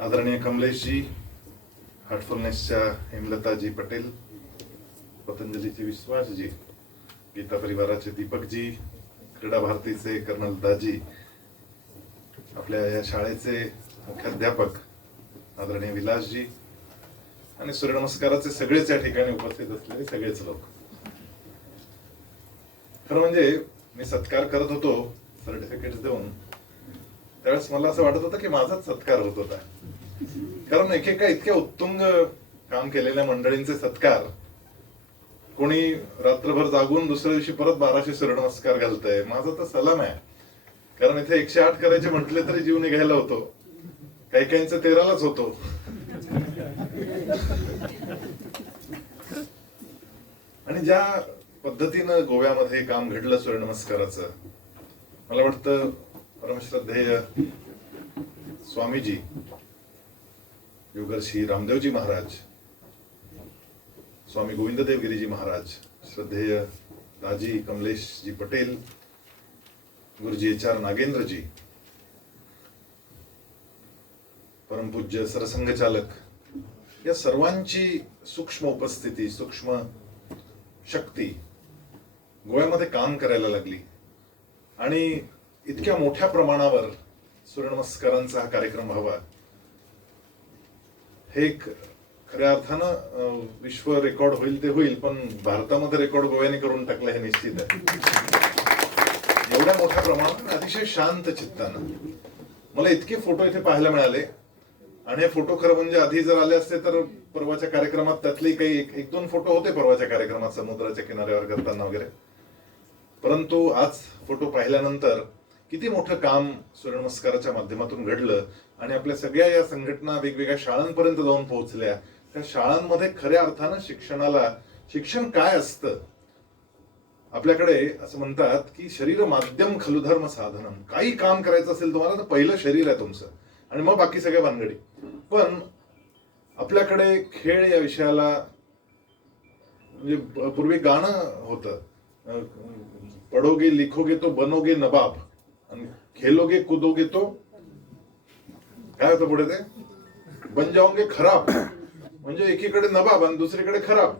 आदरणीय कमलेशजी, हार्टफुलनेसच्या हेमलताजी पटेल, पतंजलीचे विश्वासजी, गीता परिवाराचे दीपकजी, क्रीडा भारतीचे कर्नल दाजी, आपल्या या शाळेचे मुख्याध्यापक आदरणीय विलासजी आणि सूर्यनमस्काराचे सगळेच या ठिकाणी उपस्थित असलेले सगळेच लोक. खरं म्हणजे मी सत्कार करत होतो सर्टिफिकेट देऊन, त्यावेळेस मला असं वाटत होतं की माझाच सत्कार होत होता. कारण एकेका इतक्या उत्तुंग काम केलेल्या मंडळींचे सत्कार कोणी रात्रभर जागून दुसऱ्या दिवशी परत 1200 सूर्यनमस्कार घालतंय. माझा तर सलाम आहे. कारण इथे 108 करायचे म्हटले तरी जीव निघायला होतो, काही काहींचं 13लाच होतो. आणि ज्या पद्धतीनं गोव्यामध्ये काम घडलं सूर्यनमस्काराचं, मला वाटतं परमश्रद्धेय स्वामीजी योगर्षी रामदेवजी महाराज, स्वामी गोविंददेवगिरीजी महाराज, श्रद्धेय दाजी कमलेशजी पटेल, गुरुजी HR नागेंद्रजी, परमपूज्य सरसंघचालक, या सर्वांची सूक्ष्म उपस्थिती, सूक्ष्म शक्ती गोव्यामध्ये काम करायला लागली. आणि इतक्या मोठ्या प्रमाणावर सूर्यनमस्कारांचा हा कार्यक्रम व्हावा, हे एक खऱ्या अर्थानं विश्व रेकॉर्ड होईल ते होईल, पण भारतामध्ये रेकॉर्ड गोव्याने करून टाकलं हे निश्चित आहे. एवढ्या मोठ्या प्रमाणात अतिशय शांत चित्तानं मला इतके फोटो इथे पाहायला मिळाले. आणि हे फोटो खरं म्हणजे आधी जर आले असते तर परवाच्या कार्यक्रमात त्यातले काही एक दोन फोटो होते परवाच्या कार्यक्रमात समुद्राच्या किनाऱ्यावर करताना वगैरे. परंतु आज फोटो पाहिल्यानंतर किती मोठं काम सूर्यनमस्काराच्या माध्यमातून घडलं आणि आपल्या सगळ्या या संघटना वेगवेगळ्या शाळांपर्यंत जाऊन पोहोचल्या. त्या शाळांमध्ये खऱ्या अर्थानं शिक्षण काय असतं, आपल्याकडे असं म्हणतात की शरीर माध्यम खलु धर्म साधनम. काही काम करायचं असेल तुम्हाला तर पहिलं शरीर आहे तुमचं आणि मग बाकी सगळ्या भानगडी. पण आपल्याकडे खेळ या विषयाला, म्हणजे पूर्वी गाणं होतं, पढोगे लिखोगे तो बनोगे नवाब आणि खेलोगे कूदोगे तो काय होतं पुढे ते बन जाओगे खराब. म्हणजे एकीकडे नवाब आणि दुसरीकडे खराब.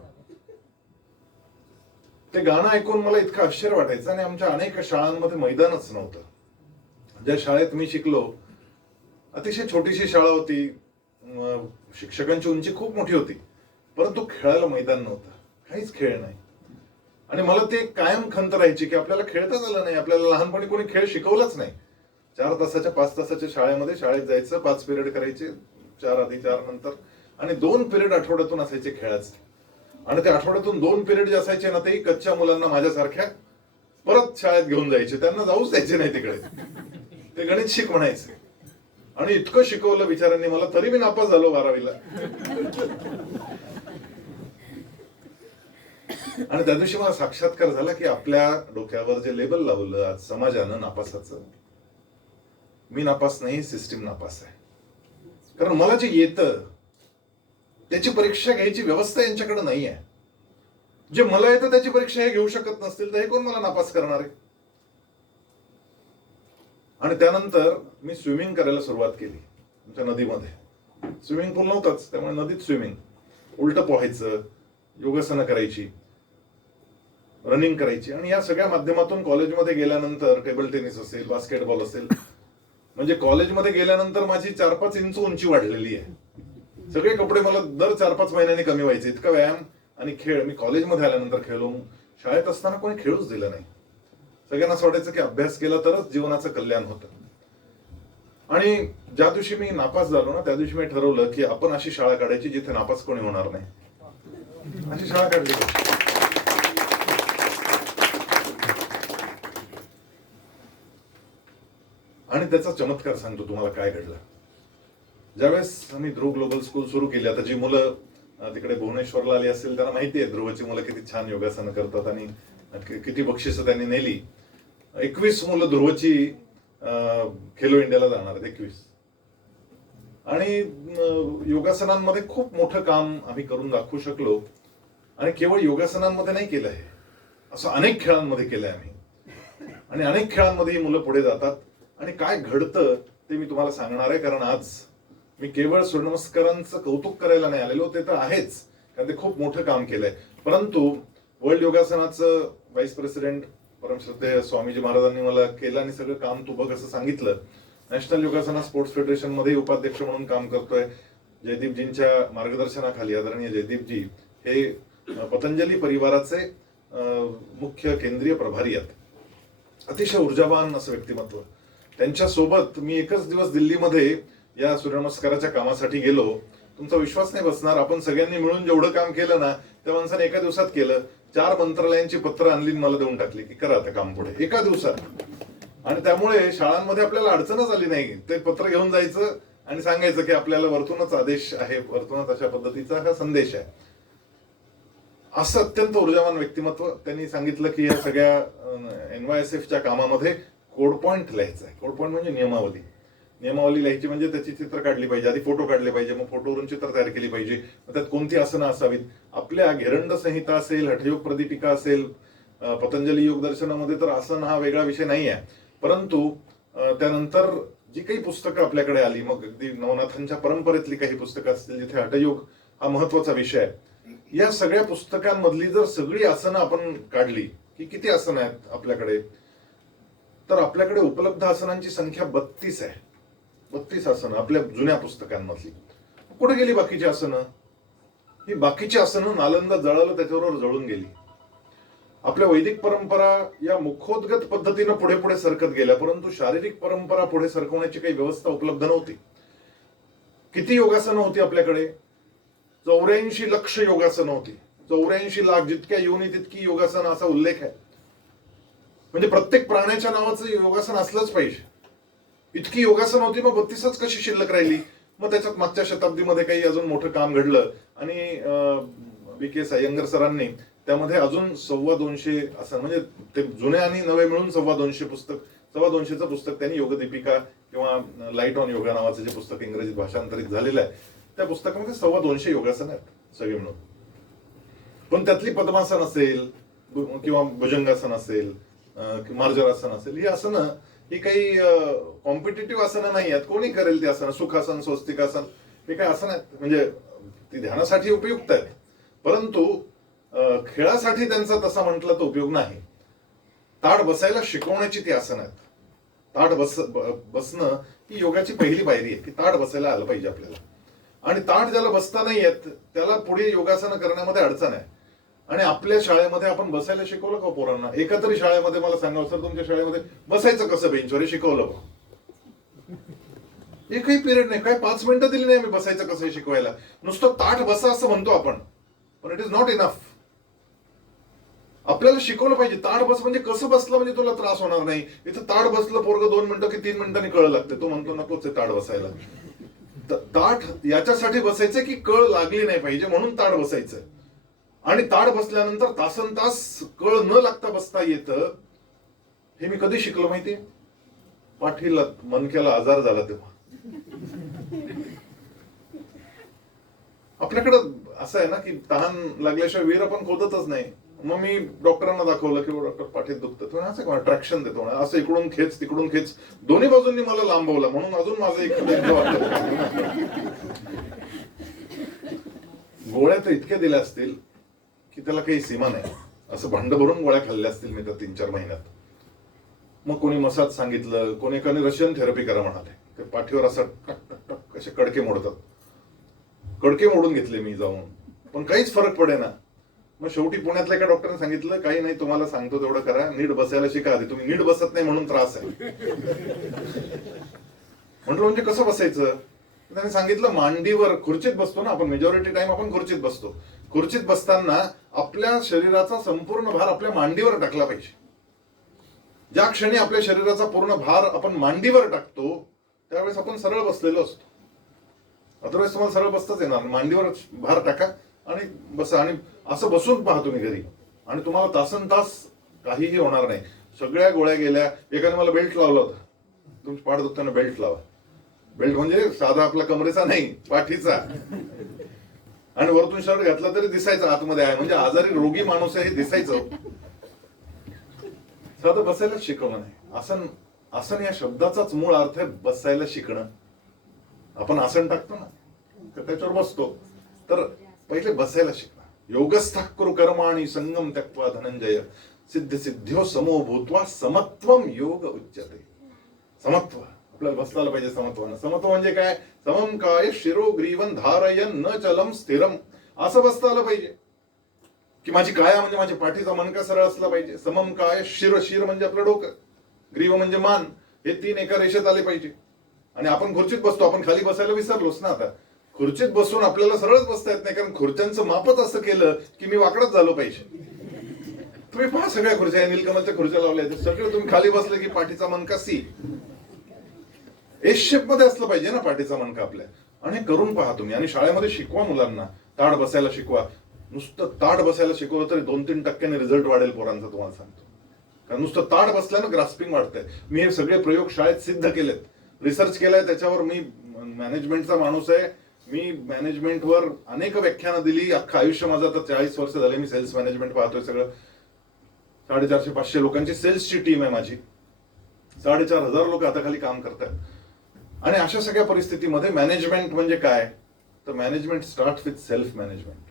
ते गाणं ऐकून मला इतकं आश्चर्य वाटायचं. आणि आमच्या अनेक शाळांमध्ये मैदानच नव्हतं. ज्या शाळेत मी शिकलो अतिशय छोटीशी शाळा होती, शिक्षकांची उंची खूप मोठी होती, परंतु खेळायला मैदान नव्हतं, काहीच खेळ नाही. आणि मला ते कायम खंत राहायची की आपल्याला खेळताच आलं नाही. आपल्याला लहानपणी कोणी खेळ शिकवलाच नाही. 4 तासाच्या 5 तासाच्या शाळेमध्ये शाळेत जायचं, 5 पिरियड करायचे, 4 आधी 4 नंतर, आणि 2 पिरियड आठवड्यातून असायचे खेळाचे. आणि त्या आठवड्यातून 2 पिरियड जे असायचे ना, तेही कच्च्या मुलांना माझ्यासारख्या परत शाळेत घेऊन जायचे. त्यांना जाऊच द्यायचे नाही तिकडे. ते गणित शिक म्हणायचे. आणि इतकं शिकवलं बिचारांनी मला, तरी मी नापास झालो 12वीला. आणि त्या दिवशी मला साक्षात्कार झाला की आपल्या डोक्यावर जे लेबल लावलं आज समाजानं नापासाचं, मी नापास नाही, सिस्टीम नापास आहे. कारण मला जे येतं त्याची परीक्षा घ्यायची व्यवस्था यांच्याकडे नाही आहे. जे मला येतं त्याची परीक्षा हे घेऊ शकत नसतील तर हे कोण मला नापास करणार आहे. आणि त्यानंतर मी स्विमिंग करायला सुरुवात केली. आमच्या नदीमध्ये स्विमिंग पूल नव्हताच, त्यामुळे नदीत स्विमिंग, उलटं पोहायचं, योगासनं करायची, रनिंग करायची. आणि या सगळ्या माध्यमातून कॉलेजमध्ये गेल्यानंतर टेबल टेनिस असेल, बास्केटबॉल असेल, म्हणजे कॉलेजमध्ये गेल्यानंतर माझी 4-5 इंच उंची वाढलेली आहे. सगळे कपडे मला दर 4-5 महिन्यांनी कमी व्हायचे, इतका व्यायाम आणि खेळ मी कॉलेजमध्ये आल्यानंतर खेळलो. शाळेत असताना कोणी खेळूच दिलं नाही. सगळ्यांना असं वाटायचं की अभ्यास केला तरच जीवनाचं कल्याण होतं. आणि ज्या दिवशी मी नापास झालो ना, त्या दिवशी मी ठरवलं की आपण अशी शाळा काढायची जिथे नापास कोणी होणार नाही. अशी शाळा काढली. आणि त्याचा चमत्कार सांगतो तुम्हाला काय घडलं. ज्यावेळेस आम्ही ध्रुव ग्लोबल स्कूल सुरू केली, आता जी मुलं तिकडे भुवनेश्वरला आली असेल त्यांना माहिती आहे ध्रुवची मुलं किती छान योगासनं करतात आणि किती बक्षिसं त्यांनी नेली. 21 मुलं ध्रुवची खेलो इंडियाला जाणार आहेत, 21. आणि योगासनांमध्ये खूप मोठं काम आम्ही करून दाखवू शकलो. आणि केवळ योगासनांमध्ये नाही केलं, हे असं अनेक खेळांमध्ये केलंय आम्ही. आणि अनेक खेळांमध्ये ही मुलं पुढे जातात. आणि काय घडतं ते मी तुम्हाला सांगणार आहे, कारण आज मी केवळ सूर्यनमस्कारांचं कौतुक करायला नाही आलेलो, ते तर आहेच, कारण ते खूप मोठं काम केलंय. परंतु वर्ल्ड योगासनाचं व्हाईस प्रेसिडेंट परमश्रद्धेय स्वामीजी महाराजांनी मला केलं आणि सगळं काम तू बघ असं सांगितलं. नॅशनल योगासना स्पोर्ट्स फेडरेशन मध्ये उपाध्यक्ष म्हणून काम करतोय. जयदीपजींच्या मार्गदर्शनाखाली आदरणीय जयदीपजी हे पतंजली परिवाराचे मुख्य केंद्रीय प्रभारी आहेत. अतिशय ऊर्जावान असं व्यक्तिमत्व. त्यांच्यासोबत मी एकच दिवस दिल्लीमध्ये या सूर्यनमस्काराच्या कामासाठी गेलो. तुमचा विश्वास नाही बसणार, आपण सगळ्यांनी मिळून जेवढं काम केलं ना त्या माणसाने एका दिवसात केलं. 4 मंत्रालयांची पत्र आणली मला देऊन टाकली की करा आता काम पुढे, एका दिवसात. आणि त्यामुळे शाळांमध्ये आपल्याला अडचणच आली नाही. ते पत्र घेऊन जायचं आणि सांगायचं की आपल्याला वरतूनच आदेश आहे, वरतूनच अशा पद्धतीचा हा संदेश आहे. असं अत्यंत ऊर्जावान व्यक्तिमत्व. त्यांनी सांगितलं की या सगळ्या NYSFच्या कामामध्ये कोड पॉइंट लिहायचा आहे. कोड पॉइंट म्हणजे नियमावली. नियमावली लिहायची म्हणजे त्याची चित्र काढली पाहिजे, आधी फोटो काढले पाहिजे, मग फोटोवरून चित्र तयार केली पाहिजे, मग त्यात कोणती आसनं असावीत. आपल्या घेरंड संहिता असेल, हठयोग प्रदीपिका असेल, पतंजली योग दर्शनामध्ये तर आसन हा वेगळा विषय नाही आहे. परंतु त्यानंतर जी काही पुस्तकं आपल्याकडे आली, मग अगदी नवनाथांच्या परंपरेतली काही पुस्तकं असतील जिथे हठयोग हा महत्वाचा विषय आहे, या सगळ्या पुस्तकांमधली जर सगळी आसनं आपण काढली की किती आसनं आहेत आपल्याकडे, तर आपल्याकडे उपलब्ध आसनांची संख्या 32 आहे. 32 आसनं आपल्या जुन्या पुस्तकांमधली. कुठे गेली बाकीची आसनं? ही बाकीची आसनं नालंदा जळालं त्याच्याबरोबर जळून गेली. आपल्या वैदिक परंपरा या मुखोद्गत पद्धतीनं पुढे पुढे सरकत गेल्या, परंतु शारीरिक परंपरा पुढे सरकवण्याची काही व्यवस्था उपलब्ध नव्हती. किती योगासनं होती आपल्याकडे? 84 लक्ष योगासनं होती. 84 लाख, जितक्या योनी तितकी योगासनं असा उल्लेख आहे. म्हणजे प्रत्येक प्राण्याच्या नावाचं योगासन असलंच पाहिजे, इतकी योगासन होती. मग 32च कशी शिल्लक राहिली? मग त्याच्यात मागच्या शताब्दीमध्ये काही अजून मोठं काम घडलं आणि BK अय्यंगार सरांनी त्यामध्ये अजून 225 असं, म्हणजे ते जुने आणि नवे मिळून 225 पुस्तक, 225चं पुस्तक त्यांनी योगदीपिका किंवा लाईट ऑन योगा नावाचं जे पुस्तक इंग्रजीत भाषांतरित झालेलं आहे, त्या पुस्तकामध्ये 225 योगासन आहेत सगळे मिळून. पण त्यातली पद्मासन असेल किंवा भुजंगासन असेल, मार्जरासन असेल, ही आसनं ही काही कॉम्पिटेटिव्ह आसनं नाही आहेत. कोणी करेल ती आसनं. सुखासन, स्वस्तिकासन हे काही आसनं आहेत, म्हणजे ती ध्यानासाठी उपयुक्त आहेत, परंतु खेळासाठी त्यांचा तसा म्हटलं तर उपयोग नाही. ताड बसायला शिकवण्याची ती आसनं आहेत. ताड बसणं ही योगाची पहिली पायरी आहे की ताड बसायला आलं पाहिजे आपल्याला. आणि ताड ज्याला बसता नाही येत त्याला पुढे योगासनं करण्यामध्ये अडचण आहे. आणि आपल्या शाळेमध्ये आपण बसायला शिकवलं का पोरांना? एका तरी शाळेमध्ये मला सांगा सर, तुमच्या शाळेमध्ये बसायचं कसं बेंचवर शिकवलं का? एकही पिरियड नाही, काय 5 मिनिटं दिली नाही मी बसायचं कसं शिकवायला. नुसतं ताठ बसा असं म्हणतो आपण, पण इट इज नॉट इनफ. आपल्याला शिकवलं पाहिजे. ताठ बस म्हणजे कसं बसलं म्हणजे तुला त्रास होणार नाही. इथं ताठ बसलं पोरग 2 मिनिटं की 3 मिनिटांनी कळ लागते, तो म्हणतो नकोच आहे ताठ बसायला. ताठ याच्यासाठी बसायचं की कळ लागली नाही पाहिजे म्हणून ताठ बसायचं. आणि ताड बसल्यानंतर तासन तास कळ न लागता बसता येतं. हे मी कधी शिकलो माहितीये? पाठीला मणक्याला आजार झाला तेव्हा. आपल्याकडं असं आहे ना की तहान लागल्याशिवाय विहीर आपण खोदतच नाही. मग मी डॉक्टरांना दाखवलं की डॉक्टर पाठीत दुखतं, असं ट्रॅक्शन देतो, असं इकडून खेच तिकडून खेच, दोन्ही बाजूंनी मला लांबवलं म्हणून अजून माझं इकडे गोळ्या तर इतक्या दिल्या असतील की त्याला काही सीमा नाही. असं भांड भरून गोळ्या खाल्ल्या असतील मी तर 3-4 महिन्यात. मग कोणी मसाज सांगितलं, कोणी एकाने रशियन थेरपी करा म्हणाले. ते पाठीवर असं टक टक टक असे कडके मोडतात. कडके मोडून घेतले मी जाऊन, पण काहीच फरक पडेना. मग शेवटी पुण्यातल्या एका डॉक्टरने सांगितलं, काही नाही तुम्हाला सांगतो तेवढं करा, नीट बसायला शिका आधी, तुम्ही नीट बसत नाही म्हणून त्रास आहे. म्हटलं म्हणजे कसं बसायचं? त्याने सांगितलं मांडीवर, खुर्चीत बसतो ना आपण, मेजॉरिटी टाइम आपण खुर्चीत बसतो. खुर्चीत बसताना आपल्या शरीराचा संपूर्ण भार आपल्या मांडीवर टाकला पाहिजे. ज्या क्षणी आपल्या शरीराचा पूर्ण भार आपण मांडीवर टाकतो त्यावेळेस आपण सरळ बसलेलो असतो. अदरवाईज तुम्हाला सरळ बसताच येणार. मांडीवर भार टाका आणि बसा, आणि असं बसून पहा तुम्ही घरी, आणि तुम्हाला तासन तास काहीही होणार नाही. सगळ्या गोळ्या गेल्या. एकाने मला बेल्ट लावला होता, तुमची पाठ दुखताना बेल्ट लावा. बेल्ट म्हणजे साधा आपला कमरेचा नाही, पाठीचा, आणि वरतून शर्ट घातला तरी दिसायचं आतमध्ये आहे, म्हणजे आजारी रोगी माणूस आहे हे दिसायचं. साधं बसायला शिकवलं नाही. आसन, आसन या शब्दाचाच मूळ अर्थ आहे बसायला शिकणं. आपण आसन टाकतो ना, तर त्याच्यावर बसतो. तर पहिले बसायला शिकवा. योगस्थः कुरु कर्माणि संगम त्यक्त्वा धनंजय सिद्ध सिद्ध्यो समो भूत्वा समत्वम योग उच्यते. समत्व आपल्याला बसता आलं पाहिजे. समत्वानं. समत्व म्हणजे काय? समम काय शिरो ग्रीवन धारयन न चलम स्थिरम. असं बसता आलं पाहिजे की माझी काया म्हणजे माझ्या पाठीचा मणका सरळ असला पाहिजे. समम काय शिर, शिर म्हणजे आपलं डोकं, ग्रीव म्हणजे मान, हे तीन एका रेषेत आले पाहिजे. आणि आपण खुर्चीत बसतो, आपण खाली बसायला विसरलोच ना. आता खुर्चीत बसून आपल्याला सरळच बसता येत नाही, कारण खुर्च्यांचं मापच असं केलं की मी वाकडच झालो पाहिजे. तुम्ही पहा सगळ्या खुर्च्या, नीलकमलच्या खुर्च्या लावल्या, सगळं तुम्ही खाली बसले की पाठीचा मणका सी एस शेप मध्ये असलं पाहिजे ना पाठीचा मणका आपल्या. आणि हे करून पहा तुम्ही. आणि शाळेमध्ये शिकवा मुलांना, ताड बसायला शिकवा. नुसतं ताड बसायला शिकवलं तरी 2-3% रिझल्ट वाढेल पोरांचा, तुम्हाला सांगतो. कारण नुसतं ताड बसल्यानं ग्रास्पिंग वाढतंय. मी हे सगळे प्रयोग शाळेत सिद्ध केलेत, रिसर्च केलाय त्याच्यावर. मी मॅनेजमेंटचा माणूस आहे. मी मॅनेजमेंटवर अनेक व्याख्यानं दिली. अख्खं आयुष्य माझं आता 40 वर्ष झाले मी सेल्स मॅनेजमेंट पाहतोय. सगळं 450-500 लोकांची सेल्सची टीम आहे माझी. 4,500 लोक आता खाली काम करतात. आणि अशा सगळ्या परिस्थितीमध्ये मॅनेजमेंट म्हणजे काय? तर management start with self management.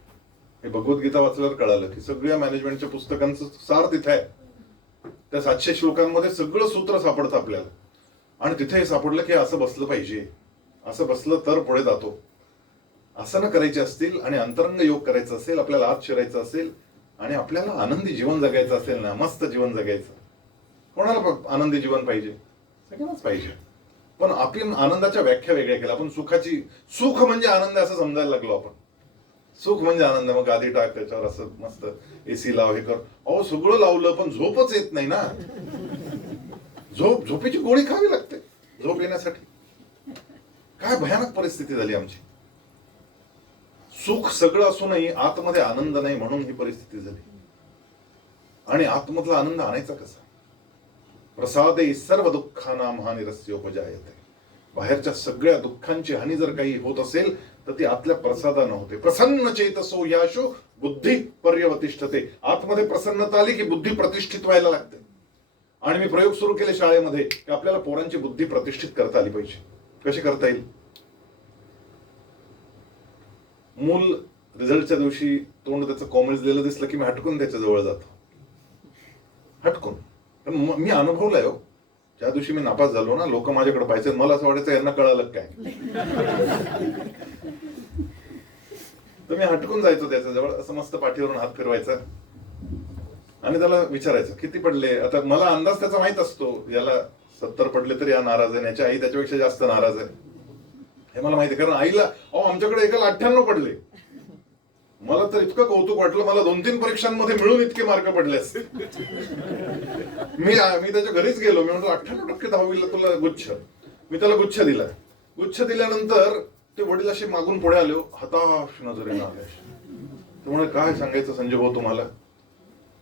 हे भगवद्गीता वाचल्यावर कळालं की सगळ्या मॅनेजमेंटच्या पुस्तकांचं सार तिथे आहे. त्या 700 श्लोकांमध्ये सगळं सूत्र सापडतं आपल्याला. आणि तिथे हे सापडलं की असं बसलं पाहिजे, असं बसलं तर पुढे जातो. आसनं करायची असतील आणि अंतरंग योग करायचं असेल, आपल्याला आत शिरायचं असेल आणि आपल्याला आनंदी जीवन जगायचं असेल ना, मस्त जीवन जगायचं. कोणाला आनंदी जीवन पाहिजे? सगळ्यांनाच पाहिजे. पण आपण आनंदाच्या व्याख्या वेगळ्या केल्या. आपण सुख म्हणजे आनंद असं समजायला लागलो आपण. सुख म्हणजे आनंद, मग गादी टाक, त्याच्यावर असं मस्त एसी लाव, हे कर. अहो सगळं लावलं पण झोपच येत नाही ना. झोपेची गोळी खावी लागते झोप येण्यासाठी. काय भयानक परिस्थिती झाली आमची. सुख सगळं असूनही आतमध्ये आनंद नाही, म्हणून ही परिस्थिती झाली. आणि आतमधला आनंद आणायचा कसा? प्रसादे सर्व दुःखानां हानिरस्योपजायते. बाहेरच्या सगळ्या दुःखांची हानी जर काही होत असेल तर ती आतल्या प्रसादानं होते. प्रसन्न चेतसो याशो बुद्धी पर्यवतिष्ठते. आतमध्ये प्रसन्नता आली की बुद्धी प्रतिष्ठित व्हायला लागते. आणि मी प्रयोग सुरू केले शाळेमध्ये की आपल्याला पोरांची बुद्धी प्रतिष्ठित करता आली पाहिजे. कशी करता येईल? मूल रिझल्टच्या दिवशी तोंड त्याचं कोमेजलेलं दिसलं की मी हटकून त्याच्या जवळ जातो. हटकून. पण मी अनुभवलंय हो. ज्या दिवशी मी नापास झालो ना, लोक माझ्याकडे पाहायचे, मला असं वाटायचं यांना कळालं काय. तर मी हटकून जायचो त्याच्याजवळ, असं मस्त पाठीवरून हात फिरवायचा आणि त्याला विचारायचं किती पडले. आता मला अंदाज त्याचा माहित असतो, याला 70 पडले तरी या नाराज आहे, याची आई त्याच्यापेक्षा जास्त नाराज आहे, हे मला माहिती आहे. कारण आईला आमच्याकडे एकाला 98 पडले. मला तर इतकं कौतुक वाटलं, मला 2-3 परीक्षांमध्ये मिळून इतके मार्क पडले असते. मी त्याच्या घरीच गेलो. मी म्हटलं 98% 10वीला तुला गुच्छ. मी त्याला गुच्छ दिला. गुच्छ दिल्यानंतर ते वडील असे मागून पुढे आले, हताश नजरेनं आले. त्यामुळे काय सांगायचं संजय भाऊ तुम्हाला,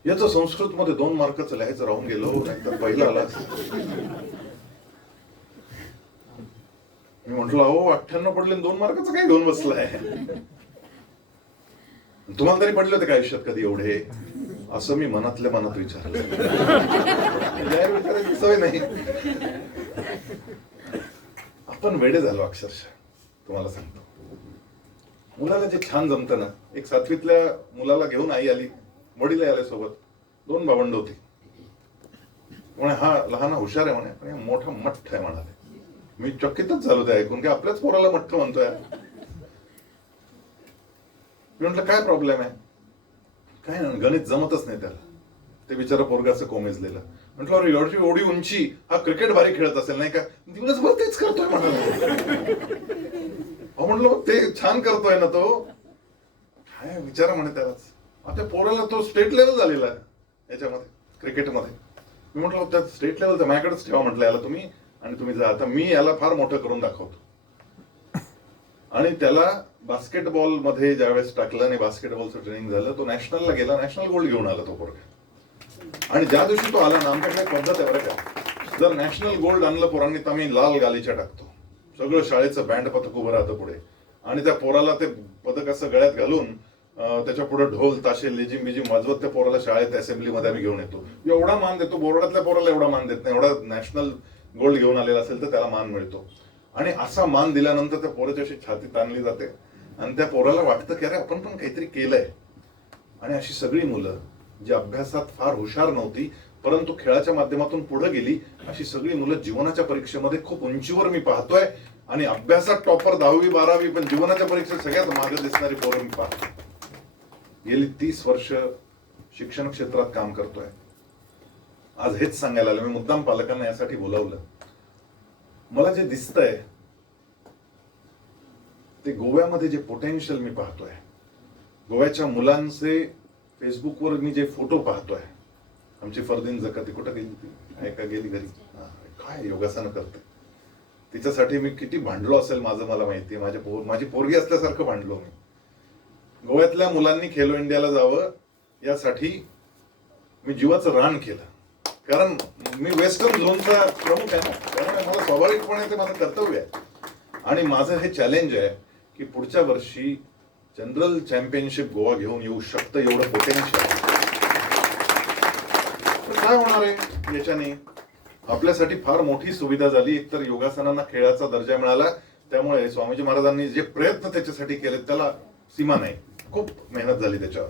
याचं संस्कृत मध्ये 2 मार्कच लिहायचं राहून गेलो, नाहीतर पहिला आला. मी म्हटलं अहो 98 पडले 2 मार्काचं काय घेऊन बसलाय? तुम्हाला तरी पडले होते का आयुष्यात कधी एवढे? असं मी मनातल्या मनात विचारलं. विचारायची सवय नाही. आपण वेडे झालो अक्षरशः. तुम्हाला सांगतो, मुलाला जे छान जमतं ना, एक 7वीतल्या मुलाला घेऊन आई आली, वडील आले सोबत. 2 भावंड होती. म्हणे हा लहान हुशार आहे म्हणे, पण मोठा मठ्ठ आहे म्हणाले. मी चकितच झालो ते ऐकून की आपल्याच पोराला मठ्ठ म्हणतोय. मी म्हटलं काय प्रॉब्लेम आहे? काय नाही, गणित जमतच नाही त्याला. ते बिचारा पोरगा असं कोमेजलेलं. म्हटलं अरे एवढी उंची, हा क्रिकेट भारी खेळत असेल नाही का? दिवसभर तेच करतोय म्हणाला. म्हटलं ते छान करतोय ना तो, काय विचारा म्हणे त्यालाच. आता पोराला तो स्टेट लेवल झालेला आहे याच्यामध्ये, क्रिकेटमध्ये. मी म्हटलं त्या स्टेट लेवलचा माझ्याकडेच ठेवा म्हटलं याला तुम्ही, आणि तुम्ही जा. आता मी याला फार मोठं करून दाखवतो. आणि त्याला बास्केटबॉल मध्ये ज्यावेळेस टाकलं आणि बास्केटबॉलचं ट्रेनिंग झालं, तो नॅशनलला गेला, नॅशनल गोल्ड घेऊन आला तो पोरगा. आणि ज्या दिवशी तो आला ना, आमच्याकडे पद्धत आहे बरं का, जर नॅशनल गोल्ड आणलं पोरांनी तर आम्ही लाल गालीच्या टाकतो. सगळं शाळेचं बँड पथक उभं राहतं पुढे, आणि त्या पोराला ते पदक असं गळ्यात घालून त्याच्या पुढे ढोल ताशे लेजिम बिजिम वाजवत त्या पोराला शाळेत असेंब्लीमध्ये आम्ही घेऊन येतो. एवढा मान देतो. बोर्डातल्या पोराला एवढा मान देत नाही. एवढा नॅशनल गोल्ड घेऊन आलेला असेल तर त्याला मान मिळतो. आणि असा मान दिल्यानंतर त्या पोराची अशी छाती ताणली जाते आणि त्या पोराला वाटतं की अरे आपण पण काहीतरी केलंय. आणि अशी सगळी मुलं जी अभ्यासात फार हुशार नव्हती परंतु खेळाच्या माध्यमातून पुढे गेली, अशी सगळी मुलं जीवनाच्या परीक्षेमध्ये खूप उंचीवर मी पाहतोय. आणि अभ्यासात टॉपर 10वी 12वी पण जीवनाच्या परीक्षेत सगळ्यात मागे दिसणारी पोरं मी पाहतो. गेली 30 वर्ष शिक्षण क्षेत्रात काम करतोय. आज हेच सांगायला आलं, मी मुद्दाम पालकांना यासाठी बोलावलं. मला जे दिसतंय ते गोव्यामध्ये जे पोटेन्शियल मी पाहतोय, गोव्याच्या मुलांचे फेसबुकवर मी जे फोटो पाहतोय, आमची फरदीन जकाती कुठं गेली ती, आहे का गेली घरी, काय योगासनं करते. तिच्यासाठी मी किती भांडलो असेल माझं मला माहितीये. माझी पोरगी असल्यासारखं भांडलो मी. गोव्यातल्या मुलांनी खेलो इंडियाला जावं यासाठी मी जीवाचं रान केलं. कारण मी वेस्टर्न झोनचा प्रमुख आहे ना, त्यामुळे मला स्वाभाविकपणे ते माझं कर्तव्य आहे. आणि माझं हे चॅलेंज आहे की पुढच्या वर्षी जनरल चॅम्पियनशिप गोवा घेऊन येऊ शकतं एवढं पोटेन्शियल आहे. काय होणार आहे याच्याने? आपल्यासाठी फार मोठी सुविधा झाली. एकतर योगासनांना खेळाचा दर्जा मिळाला, त्यामुळे स्वामीजी महाराजांनी जे प्रयत्न त्याच्यासाठी केले त्याला सीमा नाही. खूप मेहनत झाली त्याच्यावर.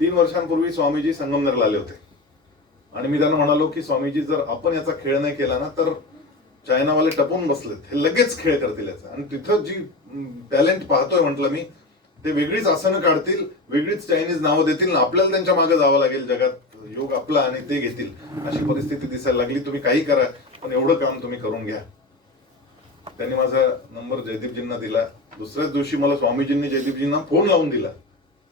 3 वर्षांपूर्वी स्वामीजी संगमनेरला आले होते आणि मी त्यांना म्हणालो की स्वामीजी जर आपण याचा खेळ नाही केला ना तर चायनावाले टपून बसलेत, हे लगेच खेळ करतील याचा. आणि तिथं जी टॅलेंट पाहतोय म्हटलं मी, ते वेगळीच आसनं काढतील, वेगळीच चायनीज नावं देतील ना आपल्याला त्यांच्या मागे जावं लागेल जगात. योग आपला आणि ते घेतील अशी परिस्थिती दिसायला लागली. तुम्ही काही करा पण एवढं काम तुम्ही करून घ्या. त्यांनी माझा नंबर जयदीपजींना दिला. दुसऱ्याच दिवशी मला स्वामीजींनी जयदीपजींना फोन लावून दिला,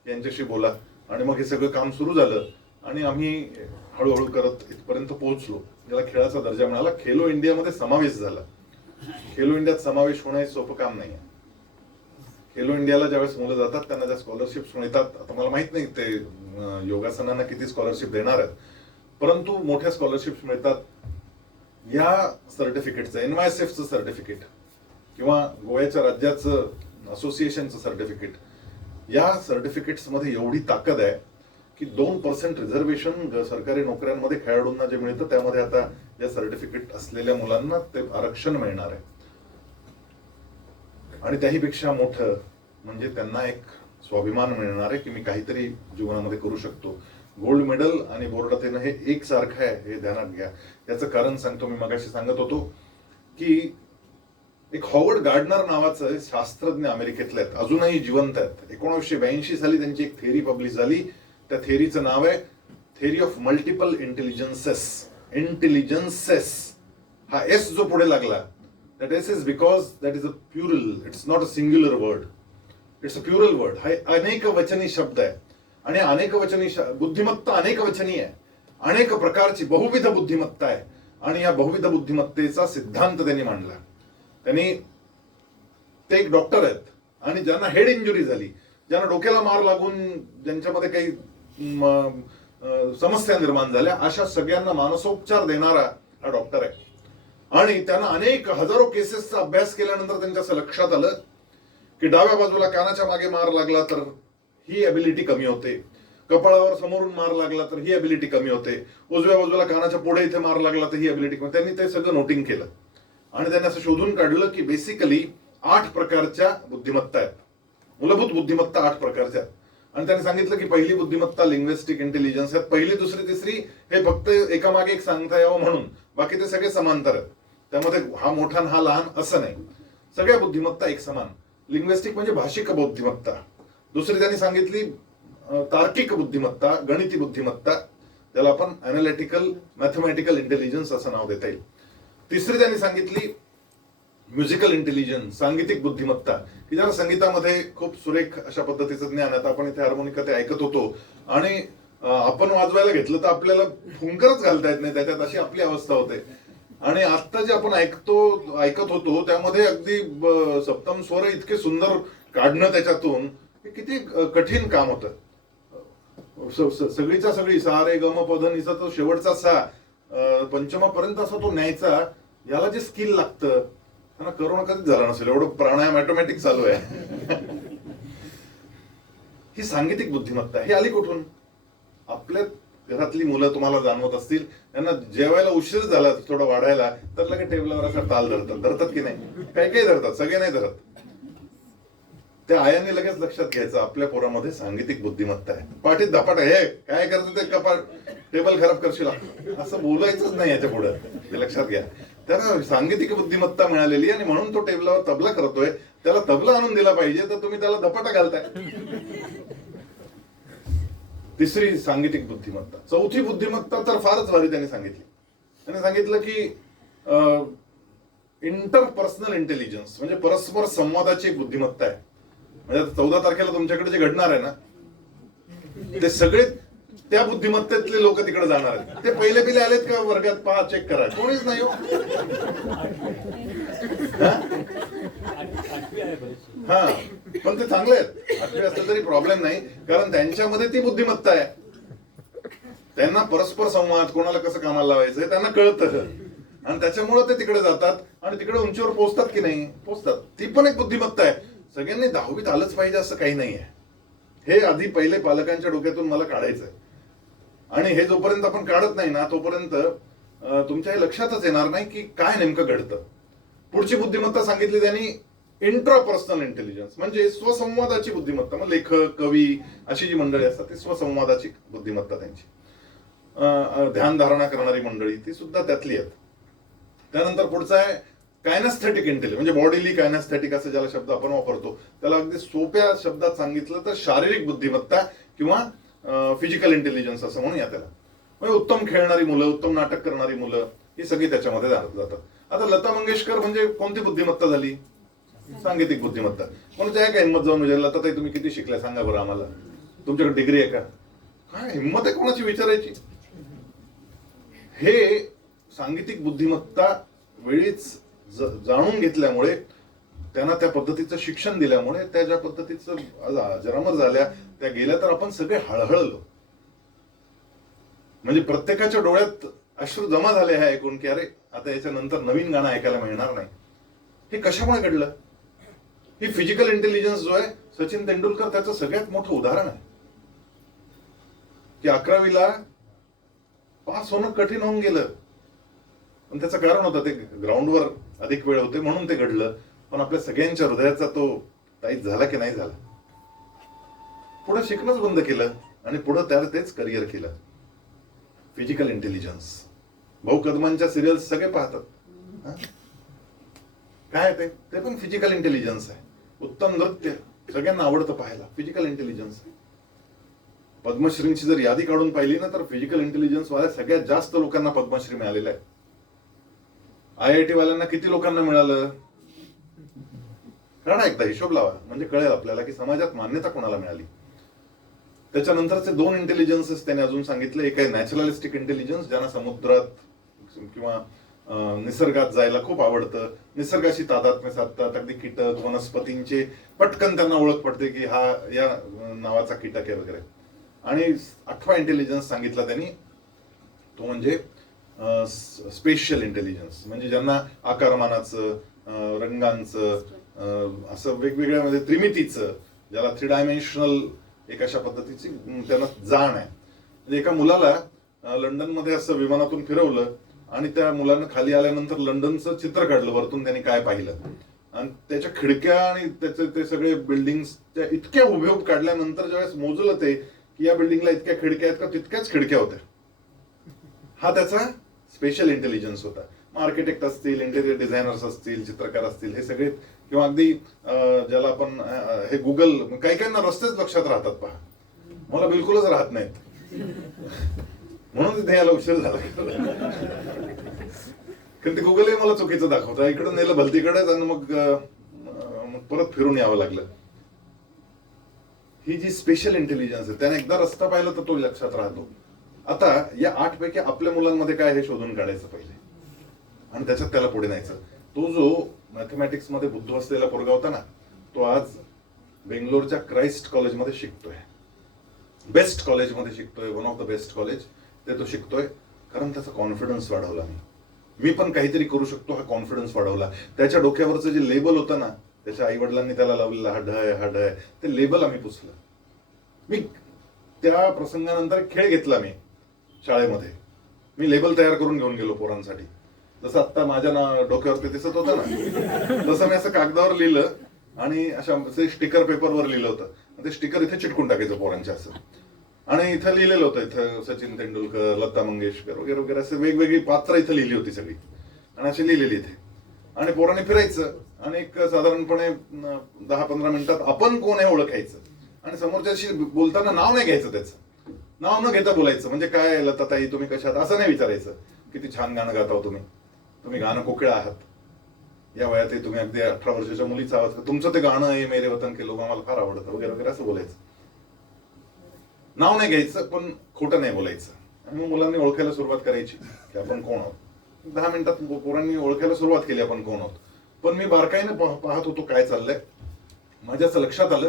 यांच्याशी बोला. आणि मग हे सगळं काम सुरू झालं आणि आम्ही हळूहळू करत इथपर्यंत पोहोचलो, ज्याला खेळाचा दर्जा मिळाला. खेलो इंडियामध्ये समावेश झाला. खेलो इंडियात समावेश होणं हे सोपं काम नाही आहे. खेलो इंडियाला ज्यावेळेस मुलं जातात त्यांना ज्या स्कॉलरशिप्स मिळतात, आता मला माहित नाही ते योगासनांना किती स्कॉलरशिप देणार आहेत, परंतु मोठ्या स्कॉलरशिप्स मिळतात. या सर्टिफिकेटचं, NYSFचं सर्टिफिकेट किंवा गोव्याच्या राज्याचं असोसिएशनचं सर्टिफिकेट, या सर्टिफिकेट्स मध्ये एवढी ताकद आहे की 2% रिझर्वेशन सरकारी नोकऱ्यांमध्ये खेळाडूंना जे मिळतं त्यामध्ये आता या सर्टिफिकेट असलेल्या मुलांना ते आरक्षण मिळणार आहे. आणि त्याहीपेक्षा मोठं म्हणजे त्यांना एक स्वाभिमान मिळणार आहे की मी काहीतरी जीवनामध्ये करू शकतो. गोल्ड मेडल आणि बोर्डात येणं हे एकसारखं आहे, हे ध्यानात घ्या. याचं कारण सांगतो. मी मगाशी सांगत होतो की एक हॉवर्ड गार्डनर नावाचं शास्त्रज्ञ अमेरिकेतले आहेत, अजूनही जिवंत आहेत. 1982 साली त्यांची एक थेअरी पब्लिश झाली. त्या थेअरीचं नाव आहे थेअरी ऑफ मल्टिपल इंटेलिजन्सेस. इंटेलिजन्सेस हा एस जो पुढे लागला, that S is because that is a plural, it's not a singular word, it's a plural word. हा अनेक वचनी शब्द आहे. आणि अनेक वचनी बुद्धिमत्ता अनेक वचनी आहे, अनेक प्रकारची बहुविध बुद्धिमत्ता आहे. आणि या बहुविध बुद्धिमत्तेचा सिद्धांत त्यांनी मांडला. त्यांनी ते एक डॉक्टर आहेत आणि ज्यांना हेड इंजुरी झाली, ज्यांना डोक्याला मार लागून ज्यांच्यामध्ये काही समस्या निर्माण झाल्या, अशा सगळ्यांना मानसोपचार देणारा हा डॉक्टर आहे. आणि त्यांना अनेक हजारो केसेसचा अभ्यास केल्यानंतर त्यांच्या असं लक्षात आलं की डाव्या बाजूला कानाच्या मागे मार लागला तर ही ॲबिलिटी कमी होते, कपाळावर समोरून मार लागला तर ही ॲबिलिटी कमी होते, उजव्या बाजूला कानाच्या पुढे इथे मार लागला तर ही ॲबिलिटी कमी. त्यांनी ते सगळं नोटिंग केलं आणि त्यांनी असं शोधून काढलं की बेसिकली 8 प्रकारच्या बुद्धिमत्ता आहेत. मूलभूत बुद्धिमत्ता 8 प्रकारच्या आहेत. आणि त्यांनी सांगितलं की पहिली बुद्धिमत्ता लिंग्विस्टिक इंटेलिजन्स आहेत. पहिली, दुसरी, तिसरी हे फक्त एकामागे एक सांगता यावं म्हणून, बाकी ते सगळे समांतर आहेत. त्यामध्ये हा मोठा हा लहान असं नाही, सगळ्या बुद्धिमत्ता एक समान. लिंग्विस्टिक म्हणजे भाषिक बुद्धिमत्ता. दुसरी त्यांनी सांगितली तार्किक बुद्धिमत्ता, गणिती बुद्धिमत्ता, ज्याला आपण अॅनालिटिकल मॅथमॅटिकल इंटेलिजन्स असं नाव देता येईल. तिसरी त्यांनी सांगितली म्युझिकल इंटेलिजन्स, सांगीतिक बुद्धिमत्ता, की ज्याला संगीतामध्ये खूप सुरेख अशा पद्धतीचं ज्ञान आहे. आपण इथे हार्मोनिका ते ऐकत होतो आणि आपण वाजवायला घेतलं तर आपल्याला फुंकरच घालता येत नाही त्याच्यात, अशी आपली अवस्था होते. आणि आता जे आपण ऐकत होतो त्यामध्ये अगदी सप्तम स्वर इतके सुंदर काढणं त्याच्यातून, किती कठीण काम होतं. सगळीचा सगळी सा रे ग म प ध नीचा तो शेवटचा सा पंचमापर्यंत असा तो न्यायचा, याला जे स्किल लागतं त्यांना करोना कधीच झाला नसेल. एवढं प्राणायाम ऑटोमॅटिक चालू आहे. ही सांगीतिक बुद्धिमत्ता ही आली कुठून? आपल्या घरातली मुलं तुम्हाला जाणवत असतील, त्यांना जेवायला उशीर झाला थोडं वाढायला तर लगेच टेबलावर असा ताल धरतात की नाही? काही काही धरतात, सगळे नाही धरत. त्या आयांनी लगेच लक्षात घ्यायचं आपल्या पोरामध्ये सांगीतिक बुद्धिमत्ता आहे. पाठीत धपाट, हे काय करतो ते, कपाट टेबल खराब करशील, असं बोलायचंच नाही याच्या पुढे, ते लक्षात घ्या. त्याला सांगीतिक बुद्धिमत्ता मिळालेली आणि म्हणून तो टेबलावर तबला करतोय. त्याला तबला आणून दिला पाहिजे तर तुम्ही त्याला धपाटा घालताय. तिसरी सांगीतिक बुद्धिमत्ता. चौथी बुद्धिमत्ता तर फारच भारी त्यांनी सांगितली. त्यांनी सांगितलं की इंटरपर्सनल इंटेलिजन्स म्हणजे परस्पर संवादाची एक बुद्धिमत्ता आहे. म्हणजे 14 तारखेला तुमच्याकडे जे घडणार आहे ना, ते सगळे त्या बुद्धिमत्तेतले लोक तिकडे जाणार आहेत. ते पहिले आलेत का वर्गात? पहा, चेक करा, कोणीच नाही हो. हा, पण ते चांगले आहेत. 8वी असलं तरी प्रॉब्लेम नाही, कारण त्यांच्यामध्ये ती बुद्धिमत्ता आहे. त्यांना परस्पर संवाद, कोणाला कसं कामाला लावायचं त्यांना कळतं, आणि त्याच्यामुळे ते तिकडे जातात आणि तिकडे उंचीवर पोहोचतात की नाही? पोहोचतात. ती पण एक बुद्धिमत्ता आहे. सगळ्यांनी 10वीत आलंच पाहिजे असं काही नाही आहे. हे आधी पहिले पालकांच्या डोक्यातून मला काढायचंय. आणि हे जोपर्यंत आपण काढत नाही ना, तोपर्यंत तुमच्या हे लक्षातच येणार नाही की काय नेमकं घडतं. पुढची बुद्धिमत्ता सांगितली त्यांनी, इंट्रापर्सनल इंटेलिजन्स म्हणजे स्वसंवादाची बुद्धिमत्ता. मग लेखक, कवी अशी जी मंडळी असतात ती स्वसंवादाची बुद्धिमत्ता त्यांची. ध्यान धारणा करणारी मंडळी ती सुद्धा त्यातली आहेत. त्यानंतर पुढचा आहे कायनॅस्थेटिक इंटेलिजन्स म्हणजे बॉडीली कायनॅस्थेटिक असं ज्याला शब्द आपण वापरतो, त्याला अगदी सोप्या शब्दात सांगितलं तर शारीरिक बुद्धिमत्ता किंवा फिजिकल इंटेलिजन्स असं म्हणूया त्याला. म्हणजे उत्तम खेळणारी मुलं, उत्तम नाटक करणारी मुलं ही सगळी त्याच्यामध्ये जातात. आता लता मंगेशकर म्हणजे कोणती बुद्धिमत्ता झाली? सांगीतिक बुद्धिमत्ता. म्हणून त्या काय हिंमत जाऊन विचारलं, लता ताई तुम्ही किती शिकलाय सांगा बरं आम्हाला, तुमच्याकडे डिग्री आहे का? काय हिंमत आहे कोणाची विचारायची? हे सांगीतिक बुद्धिमत्ता वेळीच जाणून घेतल्यामुळे, त्यांना त्या पद्धतीचं शिक्षण दिल्यामुळे, त्या ज्या पद्धतीचं जरामर झाल्या त्या गेल्या तर आपण सगळे हळहळलो. म्हणजे प्रत्येकाच्या डोळ्यात अश्रू जमा झाले आहे ऐकून की अरे आता याच्या नंतर नवीन गाणं ऐकायला मिळणार नाही. हे कशामुळे घडलं? ही फिजिकल इंटेलिजन्स जो आहे, सचिन तेंडुलकर त्याचं सगळ्यात मोठं उदाहरण आहे की 11वीला पास होणं कठीण होऊन गेलं. पण त्याचं कारण होतं ते ग्राउंडवर अधिक वेळ होते म्हणून ते घडलं. पण आपल्या सगळ्यांच्या हृदयाचा तो टाईट झाला की नाही झाला? पुढे शिकणंच बंद केलं आणि पुढे त्याला तेच करिअर केलं. Physical intelligence. भाऊ कदमांच्या सिरियल्स सगळे पाहतात. काय ते पण फिजिकल इंटेलिजन्स आहे. उत्तम नृत्य सगळ्यांना आवडतं पाहायला, फिजिकल इंटेलिजन्स आहे. पद्मश्रींची जर यादी काढून पाहिली ना तर फिजिकल इंटेलिजन्स वाल्या सगळ्यात जास्त लोकांना पद्मश्री मिळालेला आहे. IIT वाल्यांना किती लोकांना मिळालं? काढा एकदा, हिशोब लावा, म्हणजे कळेल आपल्याला की समाजात मान्यता कोणाला मिळाली. त्याच्यानंतरचे 2 इंटेलिजन्सेस त्याने अजून सांगितले. एक आहे नॅचरलिस्टिक इंटेलिजन्स, ज्यांना समुद्रात किंवा निसर्गात जायला खूप आवडतं, निसर्गाशी तादात्म्य साधतात, अगदी कीटक वनस्पतींचे पटकन त्यांना ओळख पडते की हा या नावाचा कीटक आहे वगैरे. आणि 8वा इंटेलिजन्स सांगितला त्यांनी, तो म्हणजे स्पेशियल इंटेलिजन्स म्हणजे ज्यांना आकारमानाचं, रंगांचं, असं वेगवेगळ्या म्हणजे त्रिमितीचं, ज्याला 3 डायमेन्शनल एक अशा पद्धतीची त्यांना जाण आहे. म्हणजे एका मुलाला लंडनमध्ये असं विमानातून फिरवलं आणि त्या मुलानं खाली आल्यानंतर लंडनचं चित्र काढलं वरतून, त्यांनी काय पाहिलं आणि त्याच्या खिडक्या आणि त्याचे ते सगळे बिल्डिंग्सच्या इतक्या हुबेहूब काढल्यानंतर ज्यावेळेस मोजलं ते की या बिल्डिंगला इतक्या खिडक्या आहेत का, तितक्याच खिडक्या होत्या. हा त्याचा स्पेशल इंटेलिजन्स होता. आर्किटेक्ट असतील, इंटेरियर डिझायनर्स असतील, चित्रकार असतील, हे सगळे, किंवा अगदी ज्याला आपण हे गुगल, काही काहींना रस्तेच लक्षात राहतात पहा, मला बिलकुलच राहत नाहीत म्हणून तिथे यायला उशीर झाला. कारण ते गुगल हे मला चुकीचं दाखवतं, इकडं नेलं भलतीकडेच आणि मग परत फिरून यावं लागलं. ही जी स्पेशल इंटेलिजन्स आहे, त्याने एकदा रस्ता पाहिला तर तो लक्षात राहतो. आता या 8 पैकी आपल्या मुलांमध्ये काय हे शोधून काढायचं पहिले आणि त्याच्यात त्याला पुढे न्यायचं. तो जो मॅथमॅटिक्स मध्ये बुद्धू असलेला पोरगा होता ना, तो आज बेंगलोरच्या क्राइस्ट कॉलेजमध्ये शिकतोय, बेस्ट कॉलेजमध्ये शिकतोय, one of the best college ते तो शिकतोय. कारण त्याचा कॉन्फिडन्स वाढवला. मी पण काहीतरी करू शकतो हा कॉन्फिडन्स वाढवला. त्याच्या डोक्यावरचं जे लेबल होतं ना, त्याच्या आई वडिलांनी त्याला लावलेलं हा ढ आहे, ते लेबल आम्ही पुसलं. मी त्या प्रसंगानंतर खेळ घेतला मी शाळेमध्ये. मी लेबल तयार करून घेऊन गेलो पोरांसाठी. जसं आत्ता माझ्या डोक्यावरती दिसत होतं ना, तसं मी असं कागदावर लिहिलं आणि अशा स्टिकर पेपरवर लिहिलं होतं. ते स्टिकर इथे चिटकून टाकायचं पोरांच्या असं. आणि इथं लिहिलेलं होतं, इथं सचिन तेंडुलकर, लता मंगेशकर वगैरे वगैरे असं वेगवेगळी पात्र इथं लिहिली होती सगळी, आणि अशी लिहिलेली इथे. आणि पोरांनी फिरायचं आणि एक साधारणपणे 10-15 मिनिटात आपण कोण आहे ओळखायचं, आणि समोरच्याशी बोलताना नाव नाही घ्यायचं, त्याचं नाव न घेता बोलायचं. म्हणजे काय लताताई तुम्ही कशात, असं नाही विचारायचं. किती छान गाणं गाता हो तुम्ही, तुम्ही गाणं कोकिळा आहात, या वयात तुम्ही अगदी 18 वर्षाच्या मुलीचा आवाज, तुमचं ते गाणं आहे मेरे वतन के लोग मला फार आवडतं वगैरे वगैरे असं बोलायचं. नाव नाही घ्यायचं पण खोटं नाही बोलायचं. आणि मग मुलांनी ओळखायला सुरुवात करायची की आपण कोण आहोत. 10 मिनिटात पोरांनी ओळखायला सुरुवात केली आपण कोण आहोत. पण मी बारकाईने पाहत होतो काय चाललंय. माझ्या असं लक्षात आलं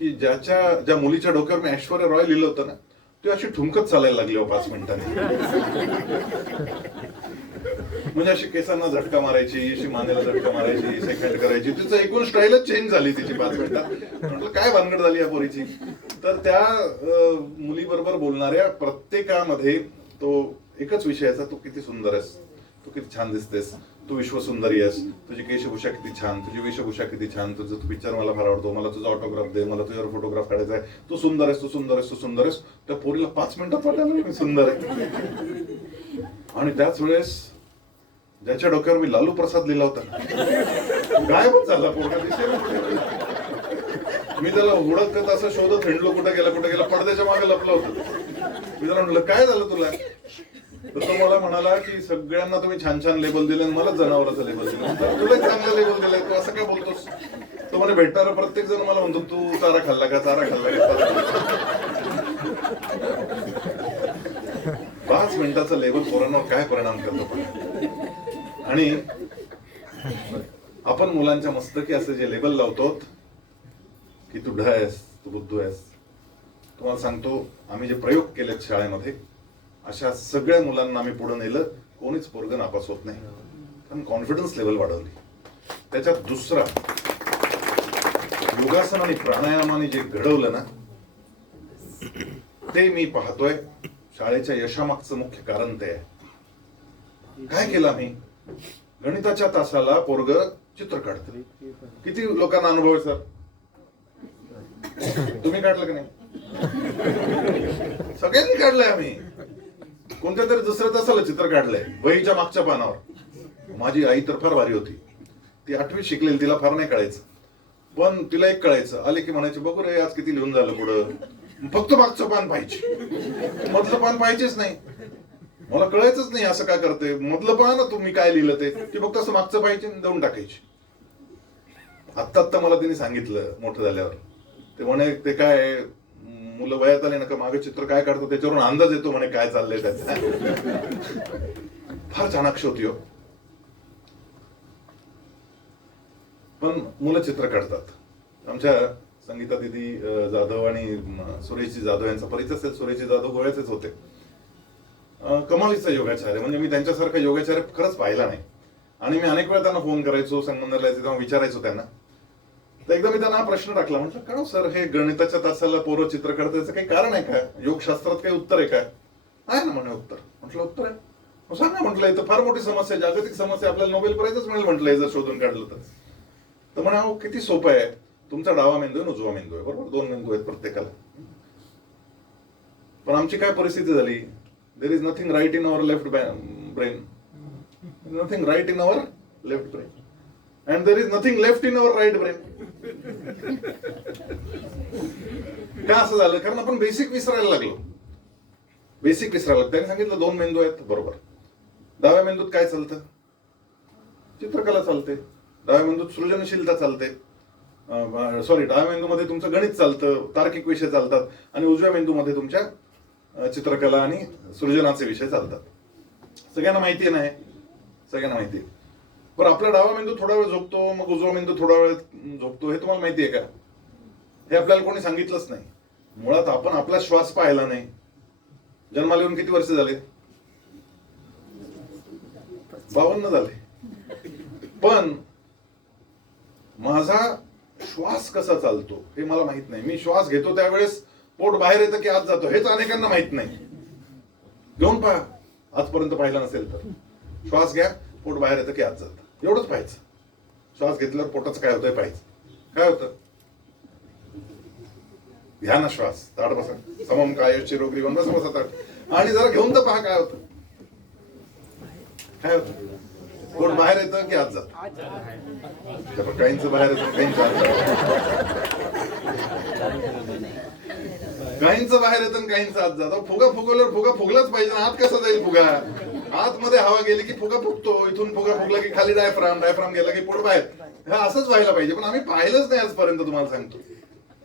की ज्या मुलीच्या डोक्यावर मी ऐश्वर्या रॉय लिहिलं होतं ना, ती अशी ठुमकत चालायला लागली हो 5 मिनिटांनी. म्हणजे अशी केसांना झटका मारायची, अशी मानेला झटका मारायची, सेकंड करायची. तिचं एकूण स्टाईलच चेंज झाली तिची 5 मिनिटात. म्हटलं काय भानगड झाली या पोरीची. तर त्या मुलीबरोबर बोलणाऱ्या प्रत्येकामध्ये तो एकच विषयाचा, तू किती सुंदर आहेस, तू किती छान दिसतेस, तू विश्वसुंदरी आहेस, तुझी केशभूषा किती छान, तुझी वेशभूषा किती छान, तुझं तू पिक्चर मला फार आवडतो, मला तुझा ऑटोग्राफ दे, मला तुझ्यावर फोटोग्राफ काढायचा आहे, तू सुंदर आहेस, तू सुंदर आहेस, तू सुंदर आहेस. त्या पोरीला 5 मिनिटात वाटायला मी सुंदर आहे. आणि त्याच वेळेस ज्याच्या डोक्यावर मी लालू प्रसाद लिहिला होता गायबच झाला पोरगा, दिसेल. मी त्याला हुडकत असं शोधत हिंडलो, कुठे गेला, पडद्याच्या मागे लपलं होतं. मी त्याला म्हटलं काय झालं तुला. तर तो मला म्हणाला की सगळ्यांना तुम्ही छान छान लेबल दिले, मला जनावराचं लेबल दिलं. तुला चांगलं लेबल दिलंय, तू असं काय बोलतोस. तो म्हणे भेटणारा प्रत्येक जण मला म्हणतो तू चारा खाल्ला का, चारा खाल्ला का. 5 मिनिटाचा लेबल पोरांवर काय परिणाम करतो. आणि आपण मुलांच्या मस्तकी असं जे लेबल लावतो की तू ढ आहेस, तू बुद्धू आहेस. तुम्हाला सांगतो, आम्ही जे प्रयोग केलेत शाळेमध्ये, अशा सगळ्या मुलांना आम्ही पुढे नेलं. कोणीच पोरग नापास होत नाही, कारण कॉन्फिडन्स लेवल वाढवली. त्याच्यात दुसरा, योगासन आणि प्राणायामाने जे घडवलं ना, ते मी पाहतोय शाळेच्या यशामागचं मुख्य कारण ते आहे. काय केलं आम्ही, गणिताच्या तासाला पोरग चित्र काढतं. किती लोकांना अनुभव आहे सर, तुम्ही काढलं की नाही. सगळ्यांनी काढलंय. आम्ही कोणत्या तरी दुसऱ्या तासाला चित्र काढलंय वहीच्या मागच्या पानावर. माझी आई तर फार भारी होती, ती 8वी शिकलेली, तिला फार नाही कळायचं. पण तिला एक कळायचं, आले की म्हणायचे बघू रे आज किती लिहून झालं पुढं. फक्त मागचं पान पाहिजे, मधलं पान पाहिजेच नाही. मला कळायचंच नाही असं काय करते. मधलं पहा ना तुम्ही काय लिहिलं ते, की फक्त असं मागचं पाहिजे देऊन टाकायची. आत्ता मला तिने सांगितलं मोठं झाल्यावर, ते म्हणे ते काय मुलं वयात आले ना का मागे चित्र काय काढतो त्याच्यावरून अंदाज येतो म्हणे काय चाललंय त्याचा. फार चाणाक्ष होती हो. पण मुलं चित्र काढतात. आमच्या संगीता दिदी जाधव आणि सुरेशजी जाधव यांचा परिचय असेल. सुरेशजी जाधव गोव्याचेच होते. कमालीचा योगाचार्य, म्हणजे मी त्यांच्यासारखा योगाचार्य खरंच पाहिला नाही. आणि मी अनेक वेळा त्यांना फोन करायचो, संगमनेरला तेव्हा विचारायचो त्यांना. तर एकदा मी त्यांना हा प्रश्न टाकला, म्हटलं का सर हे गणिताच्या तासाला पोरं चित्र काढतायचं काही कारण आहे का, योगशास्त्रात काही उत्तर आहे का. आहे ना म्हणे उत्तर. म्हटलं उत्तर आहे, सांगा म्हटलं. इथं फार मोठी समस्या, जागतिक समस्या, आपल्याला नोबेल प्राइजच मिळेल म्हटलं जर शोधून काढलं तर. म्हणे अहो किती सोपं आहे, तुमचा डावा मेंदू आहे, उजवा मेंदू आहे, बरोबर, 2 मेंदू आहेत प्रत्येकाला. पण आमची काय परिस्थिती झाली, there is nothing right in our left brain, nothing right in our left brain, and there is nothing left in our right brain. का असं झालं, कारण आपण बेसिक विसरायला लागलो. त्यांनी सांगितलं 2 मेंदू आहेत, बरोबर. डाव्या मेंदूत काय चालतं, चित्रकला चालते. डाव्या मेंदूत सृजनशीलता चालते. डाव्या मेंदूमध्ये तुमचं गणित चालतं, तार्किक विषय चालतात. आणि उजव्या मेंदूमध्ये तुमच्या चित्रकला आणि सृजनाचे विषय चालतात. सगळ्यांना माहिती आहे ना, सगळ्यांना माहिती आहे. पण आपला डावा मेंदू थोडा वेळ झोपतो, मग उजवा मेंदू थोडा वेळ झोपतो, हे तुम्हाला माहिती आहे का. हे आपल्याला कोणी सांगितलंच नाही. मुळात आपण आपला श्वास पाहिला नाही. जन्माला येऊन किती वर्ष झाले, 52 झाले. पण माझा श्वास कसा चालतो हे मला माहित नाही. मी श्वास घेतो त्यावेळेस पोट बाहेर येतं की आत जातो हेच अनेकांना माहित नाही. घेऊन पहा, आजपर्यंत पाहिला नसेल तर. श्वास घ्या, पोट बाहेर येतं की आत जातं, एवढंच पाहायचं. श्वास घेतल्यावर पोटाचं काय होतंय पाहायचं. काय होतं? घ्या ना श्वास, ताट बसा, समम कायश्ची रोगी बसा बसा ताट, आणि जरा घेऊन तर पहा काय होतं. काय होतं? पोट बाहेर येतं की आत जातं. काहींचं बाहेर येतं, काहींचं आत जातं. काहींचं बाहेर येतं काहींचं आत जातं. फुगा फुगवल्यावर फुगा फुगलाच पाहिजे ना. आत कसा जाईल फुगा? आतमध्ये हवा गेली की फुगा फुगतो, इथून फुगा फुगला की खाली डायफ्राम गेला की पोट बाहेर. हा असंच व्हायला पाहिजे, पण आम्ही पाहिलंच नाही आजपर्यंत. तुम्हाला सांगतो,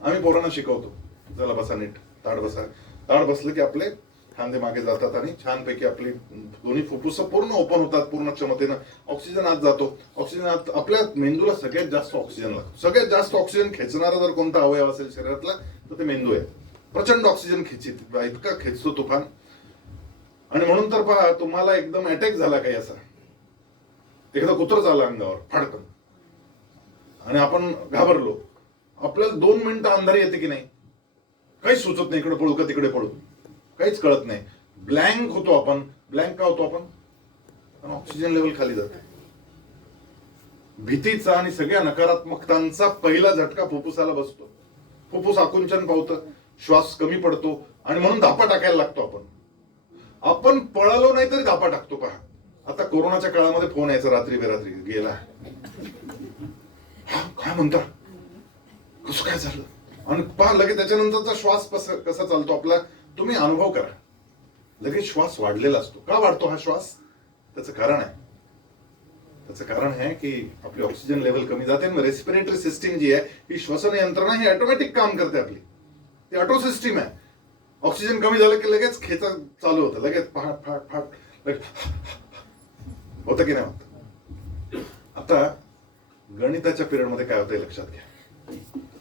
आम्ही पोरांना शिकवतो, चला बसा नीट, ताट बसा. ताट बसलं की आपले खांदे मागे जातात आणि छानपैकी आपली दोन्ही फुफ्फुस पूर्ण ओपन होतात, पूर्ण क्षमतेनं ऑक्सिजन आत जातो. ऑक्सिजन आत, आपल्या मेंदूला सगळ्यात जास्त ऑक्सिजन लागतो. सगळ्यात जास्त ऑक्सिजन खेचणारा जर कोणता अवयव असेल शरीरातला तर ते मेंदू आहे. प्रचंड ऑक्सिजन खेचित, इतका खेचतो तुफान. आणि म्हणून तर पहा, तुम्हाला एकदम अटॅक झाला काही असा, एखादा कुत्र झाला अंगावर फाडकन आणि आपण घाबरलो, आपल्याला 2 मिनिटं अंधारी येते की नाही, काहीच सुचत नाही, इकडे पळू का तिकडे पळू, काहीच कळत नाही. ब्लँक होतो आपण. ब्लँक का होतो आपण? ऑक्सिजन लेवल खाली जाते. भीतीचा आणि सगळ्या नकारात्मकतांचा पहिला झटका फुफ्फुसाला बसतो. फुफ्फुस आकुंचन पावतं, श्वास कमी पडतो आणि म्हणून धापा टाकायला लागतो. आपण पळालो नाही तरी धापा टाकतो. पहा, आता कोरोनाच्या काळामध्ये फोन यायचा रात्री बेरात्री, गेला, काय म्हणता, कसं काय झालं, आणि पहा लगेच त्याच्यानंतरचा श्वास कसा चालतो आपला, तुम्ही अनुभव करा. लगेच श्वास वाढलेला असतो. का वाढतो हा श्वास? त्याचं कारण आहे. त्याचं कारण आहे की आपली ऑक्सिजन लेवल कमी जाते. रेस्पिरेटरी सिस्टीम जी आहे, ही श्वसन यंत्रणा ही ऑटोमॅटिक काम करते आपली. ती ऑटो सिस्टीम आहे. ऑक्सिजन कमी झालं की लगेच खेचा चालू होतं, लगेच फाट फाट फाट होतं की नाही होत. आता गणिताच्या पिरियडमध्ये काय होतंय लक्षात घ्या,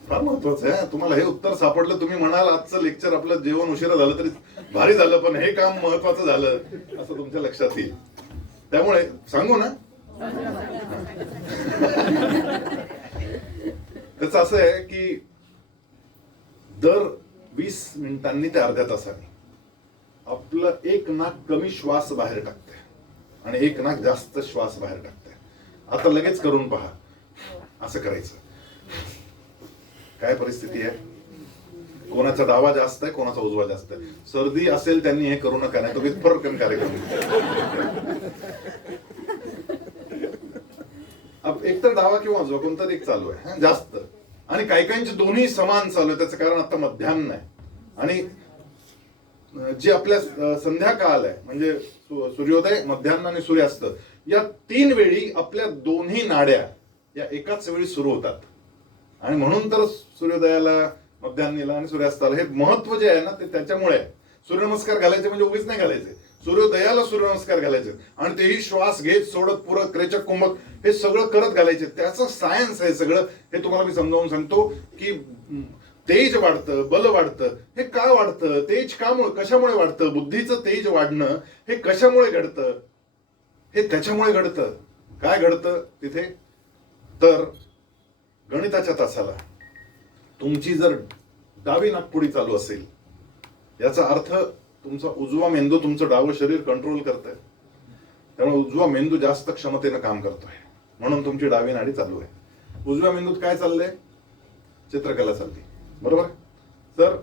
फार महत्वाचं आहे. तुम्हाला हे उत्तर सापडलं, तुम्ही म्हणाल आजचं लेक्चर आपलं जेवण उशिरा झालं तरी भारी झालं, पण हे काम महत्वाचं झालं असं तुमच्या लक्षात येईल. त्यामुळे सांगू ना, त्याचं असं आहे की दर 20 मिनिटांनी ते अर्ध्या तासाने आपलं एक नाक कमी श्वास बाहेर टाकते आणि एक नाक जास्त श्वास बाहेर टाकते. आता लगेच करून पहा, असं करायचं. काय परिस्थिती आहे? कोणाचा डावा जास्त आहे, कोणाचा उजवा जास्त आहे. सर्दी असेल त्यांनी हे करू नका, नाही तो विस्फोटन कार्यक्रम. एकतर डावा किंवा उजवा कोणतरी एक चालू आहे जास्त, आणि काही काहींचे दोन्ही समान चालू आहे. त्याचं कारण आता मध्यान्ह आहे आणि जे आपल्या संध्याकाळ आहे, म्हणजे सूर्योदय, मध्यान्ह आणि सूर्यास्त, या 3 वेळी आपल्या दोन्ही नाड्या या एकाच वेळी सुरू होतात. आणि म्हणून तर सूर्योदयाला, मध्यान्हीला आणि सूर्यास्ताला हे महत्व जे आहे ना, ते त्याच्यामुळे आहे. सूर्यनमस्कार घालायचे म्हणजे उगीच नाही घालायचे, सूर्योदयाला सूर्यनमस्कार घालायचे, आणि तेही श्वास घेत सोडत पुरं क्रेचक कुंभक हे सगळं करत घालायचे. त्याचं सायन्स आहे सगळं. हे तुम्हाला मी समजावून सांगतो की तेज वाढतं, बल वाढतं. हे का वाढतं? तेज कशामुळे वाढतं? बुद्धीचं तेज वाढणं हे कशामुळे घडतं? हे त्याच्यामुळे घडतं. काय घडतं तिथे? तर गणिताच्या तासाला तुमची जर डावी नाकपुडी चालू असेल, याचा अर्थ तुमचा उजवा मेंदू तुमचं डावं शरीर कंट्रोल करतोय. त्यामुळे उजवा मेंदू जास्त क्षमतेनं काम करतोय, म्हणून तुमची डावी नाडी चालू आहे. उजव्या मेंदूत काय चाललंय? चित्रकला चालली, बरोबर? तर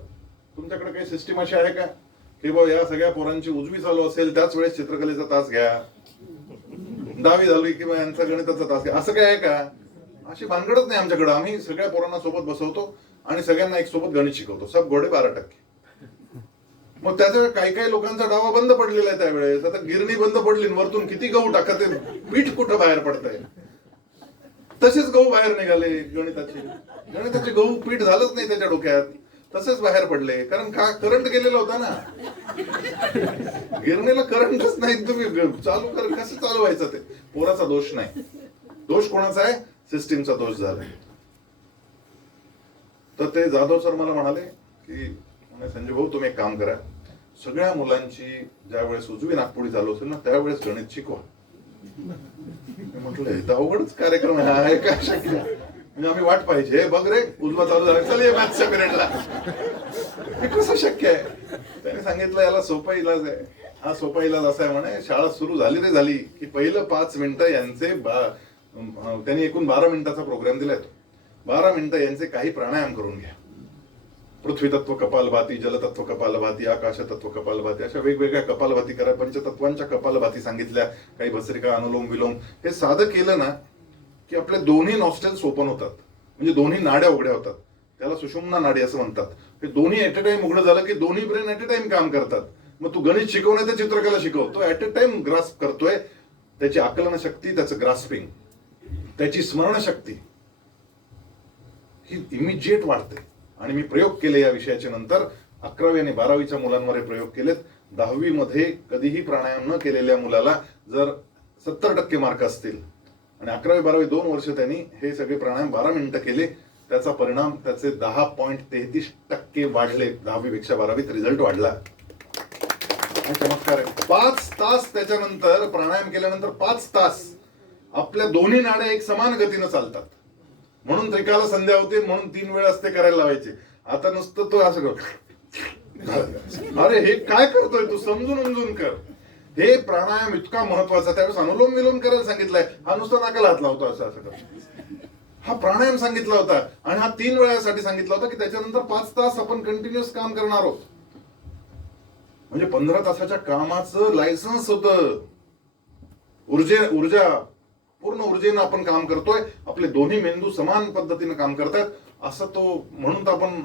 तुमच्याकडे काही सिस्टीम अशी आहे का की बाबा या सगळ्या पोरांची उजवी चालू असेल त्याच वेळेस चित्रकलेचा तास घ्या, डावी झाली किंवा यांचा गणिताचा तास घ्या, असं काय आहे का? अशी भानगडच नाही आमच्याकडे. आम्ही सगळ्या पोरांना सोबत बसवतो आणि सगळ्यांना एक सोबत गणित शिकवतो. सब घोडे 12%. मग त्याच्या काही लोकांचा डावा बंद पडलेला आहे त्यावेळेस. आता गिरणी बंद पडली, वरतून किती गहू टाकत, पीठ कुठं बाहेर पडतंय. तसेच गहू बाहेर निघाले गणिताचे गहू, पीठ झालंच नाही त्याच्या डोक्यात, तसेच बाहेर पडले. कारण का? करंट गेलेला होता ना. गिरणीला करंटच नाही, तुम्ही चालू कर, कसं चालू व्हायचं? ते पोराचा दोष नाही. दोष कोणाचा आहे? सिस्टीमचा दोष झाला. तर ते जाधव सर मला म्हणाले की संजय भाऊ तुम्ही एक काम करा, सगळ्या मुलांची ज्या वेळेस उजवी नागपुडी चालू असेल ना त्यावेळेस गणित शिकवा. म्हटलं हे तर अवघडच कार्यक्रम आहे, काय शक्य? म्हणजे आम्ही वाट पाहिजे, बघ रे उजवा चालू झाला, चल ये मॅथ्सच्या पिरियडला. हे कसं शक्य आहे? त्याने सांगितलं याला सोपा इलाज आहे. हा सोपा इलाज असा आहे म्हणे, शाळा सुरू झाली रे झाली की पहिलं 5 मिनिटं यांचे त्यांनी एकूण 12 मिनिटाचा प्रोग्राम दिलाय. 12 मिनिटं यांचे काही प्राणायाम करून घ्या. पृथ्वी तत्व कपालभाती, जलतत्व कपालभाती, आकाश तत्व कपालभाती, अशा वेगवेगळ्या कपालभाती करा. पंचतत्वांच्या कपालभाती सांगितल्या, काही भस्त्रिका, अनुलोम विलोम. हे साधं केलं ना की आपले दोन्ही नॉस्ट्रेल्स ओपन होतात, म्हणजे दोन्ही नाड्या उघड्या होतात. त्याला सुषुम्ना नाडी असं म्हणतात. हे दोन्ही ऍट अ टाइम उघडं झालं की दोन्ही ब्रेन ऍट अ टाइम काम करतात. मग तू गणित शिकवण्याचं चित्रकला शिकवतो, ऍट अ टाइम ग्रास्प करतोय. त्याची आकलन शक्ती, त्याचं ग्रास्पिंग, त्याची स्मरणशक्ती ही इमिजिएट वाढते. आणि मी प्रयोग केले या विषयाच्या नंतर 11वी आणि 12वीच्या मुलांवर हे प्रयोग केलेत. 10वी मध्ये कधीही प्राणायाम न केलेल्या मुलाला जर 70% मार्क असतील आणि 11वी 12वी 2 वर्ष त्यांनी हे सगळे प्राणायाम 12 मिनिटं केले, त्याचा परिणाम त्याचे 10.33% वाढले. 10वी पेक्षा 12वीत रिझल्ट वाढला. चमत्कार आहे. 5 तास त्याच्यानंतर प्राणायाम केल्यानंतर 5 तास आपल्या दोन्ही नाड्या एक समान गतीनं चालतात. म्हणून त्रिकाला संध्या होते, म्हणून 3 वेळा असते करायला लावायचे. आता नुसतं तो असं कर. अरे हे काय करतोय तू, समजून उमजून कर. हे प्राणायाम इतका महत्वाचा. त्यावेळेस अनुलोम विलोम करायला सांगितलंय, हा नुसता नाकाला हात लावतो असं असं कर. हा प्राणायाम सांगितला होता आणि हा 3 वेळासाठी सांगितला होता की त्याच्यानंतर 5 तास आपण कंटिन्युअस काम करणार आहोत. म्हणजे 15 तासाच्या कामाचं लायसन्स होतं. ऊर्जा पूर्ण ऊर्जेनं आपण काम करतोय. आपले दोन्ही मेंदू समान पद्धतीने काम करतात. असं तो म्हणून तर आपण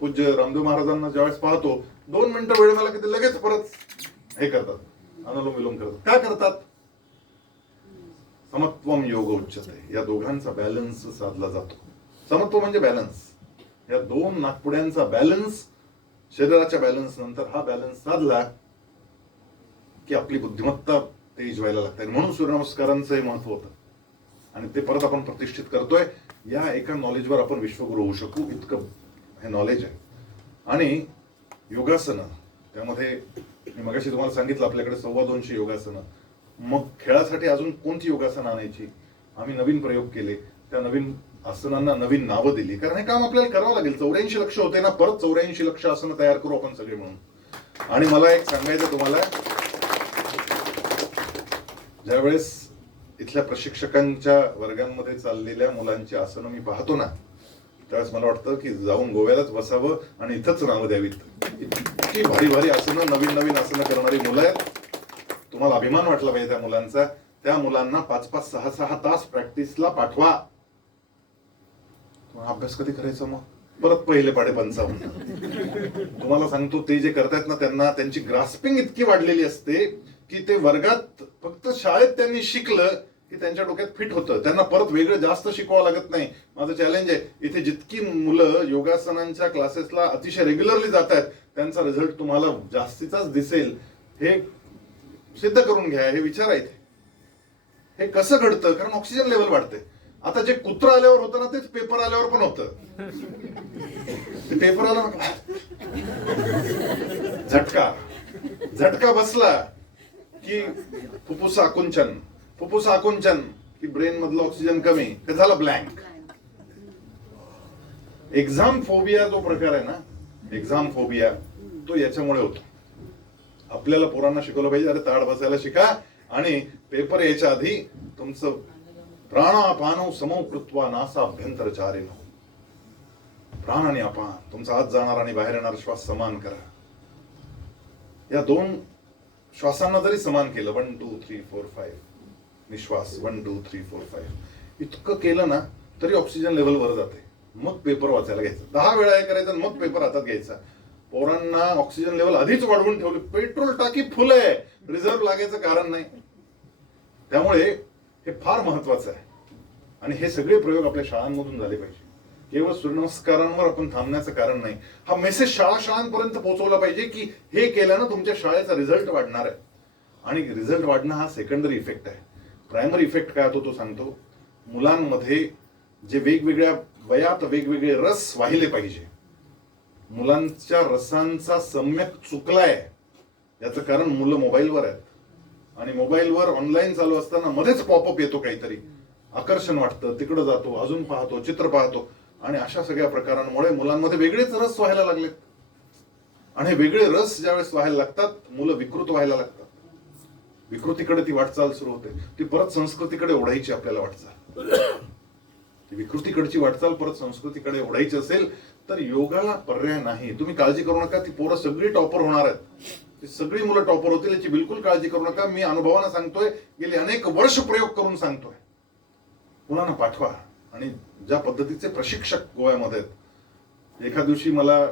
पूज्य रामदेव महाराजांना ज्यावेळेस पाहतो, 2 मिनिटं वेळ झाला की ते लगेच परत हे करतात, अनुलोम विलोम करतात. काय करतात? समत्वम योग उच्चते. या दोघांचा बॅलन्स साधला जातो. समत्व म्हणजे बॅलन्स. या 2 नाकपुड्यांचा बॅलन्स, शरीराच्या बॅलन्स नंतर हा बॅलन्स साधला की आपली बुद्धिमत्ता तेज व्हायला लागते. म्हणून सूर्यनमस्कारांचं हे महत्व होतं आणि ते परत आपण प्रतिष्ठित करतोय. या एका नॉलेजवर आपण विश्वगुरु होऊ शकू, इतकं हे नॉलेज आहे. आणि योगासनं, त्यामध्ये मी मगाशी तुम्हाला सांगितलं आपल्याकडे 250 योगासनं. मग खेळासाठी अजून कोणती योगासनं आणायची? आम्ही नवीन प्रयोग केले. त्या नवीन आसनांना नवीन नावं दिली, कारण हे काम आपल्याला करावं लागेल. 84 लक्ष होते ना, परत 84 लक्ष आसनं तयार करू आपण सगळे म्हणून. आणि मला एक सांगायचं तुम्हाला, ज्यावेळेस इथल्या प्रशिक्षकांच्या वर्गांमध्ये चाललेल्या मुलांची आसनं मी पाहतो ना, त्यावेळेस मला वाटतं की जाऊन गोव्यालाच बसावं आणि इथंच नावं द्यावीत. इतकी भारी भारी आसनं, नवीन नवीन आसनं करणारी मुलं आहेत. तुम्हाला अभिमान वाटला पाहिजे त्या मुलांचा. त्या मुलांना 5-5, 6-6 तास प्रॅक्टिसला पाठवा. अभ्यास कधी करायचा मग? परत पहिले पाडे 55. तुम्हाला सांगतो, ते जे करतायत ना, त्यांना त्यांची ग्रास्पिंग इतकी वाढलेली असते की ते वर्गात फक्त शाळेत त्यांनी शिकलं की त्यांच्या डोक्यात फिट होतं. त्यांना परत वेगळं जास्त शिकवावं लागत नाही. माझं चॅलेंज आहे, इथे जितकी मुलं योगासनांच्या क्लासेसला अतिशय रेग्युलरली जात आहेत, त्यांचा रिझल्ट तुम्हाला जास्तीचाच दिसेल. हे सिद्ध करून घ्या. हे विचार आहेत. हे कसं घडतं? कारण ऑक्सिजन लेवल वाढते. आता जे कुत्र आल्यावर होतं ना, तेच पेपर आल्यावर पण होतं. पेपर आला, झटका बसला की फुफ्फुस आकुंचन की ब्रेन मधलं ऑक्सिजन कमी, ते झालं ब्लँक. एक्झाम फोबिया जो प्रकार आहे ना, एक्झाम फोबिया, तो याच्यामुळे होतो. आपल्याला पोरांना शिकवलं पाहिजे, अरे ताड बसायला शिका आणि पेपर यायच्या आधी तुमचं प्राणापानौ समौ कृत्वा नासा अभ्यंतरचारेनो. प्राण आणि अपान, तुमचा आत जाणार आणि बाहेर येणार श्वास समान करा. या 2 श्वासांना जरी समान केलं, 1 2 3 4 5 निश्वास, 1 2 3 4 5, इतकं केलं ना तरी ऑक्सिजन लेवल वर जाते. मग पेपर वाचायला घ्यायचं. 10 वेळा हे करायचं, मग पेपर हातात घ्यायचा. पोरांना ऑक्सिजन लेवल आधीच वाढवून ठेवली. पेट्रोल टाकी फुल आहे, रिझर्व्ह लागायचं कारण नाही. त्यामुळे हे फार महत्वाचं आहे. आणि हे सगळे प्रयोग आपल्या शाळांमधून झाले पाहिजे. केवळ सूर्यनमस्कारांवर आपण थांबण्याचं कारण नाही. हा मेसेज शाळांपर्यंत पोहोचवला पाहिजे की हे केल्यानं तुमच्या शाळेचा रिझल्ट वाढणार आहे. आणि रिझल्ट वाढणं हा सेकंडरी इफेक्ट आहे. प्रायमरी इफेक्ट काय होतो तो सांगतो. मुलांमध्ये जे वेगवेगळ्या वयात वेगवेगळे रस वाहिले पाहिजे, मुलांच्या रसांचा सम्यक चुकलाय. याचं कारण मुलं मोबाईलवर आहेत आणि मोबाईलवर ऑनलाईन चालू असताना मध्येच पॉपअप येतो काहीतरी, आकर्षण वाटतं, तिकडं जातो, अजून पाहतो, चित्र पाहतो. आणि अशा सगळ्या प्रकारांमुळे मुलांमध्ये वेगळेच रस व्हायला लागलेत. आणि वेगळे रस ज्यावेळेस व्हायला लागतात मुलं विकृत व्हायला लागतात. विकृतीकडे ती वाटचाल सुरू होते. ती परत संस्कृतीकडे ओढायची आपल्याला वाटचाल. ती विकृतीकडची वाटचाल परत संस्कृतीकडे ओढायची असेल तर योगाला पर्याय नाही. तुम्ही काळजी करू नका, ती पोरं सगळी टॉपर होणार आहेत. ती सगळी मुलं टॉपर होतील याची बिलकुल काळजी करू नका. मी अनुभवानं सांगतोय, गेली अनेक वर्ष प्रयोग करून सांगतोय. मुलांना पाठवा. आणि ज्या पद्धतीचे प्रशिक्षक गोव्यामध्ये आहेत, एका दिवशी मला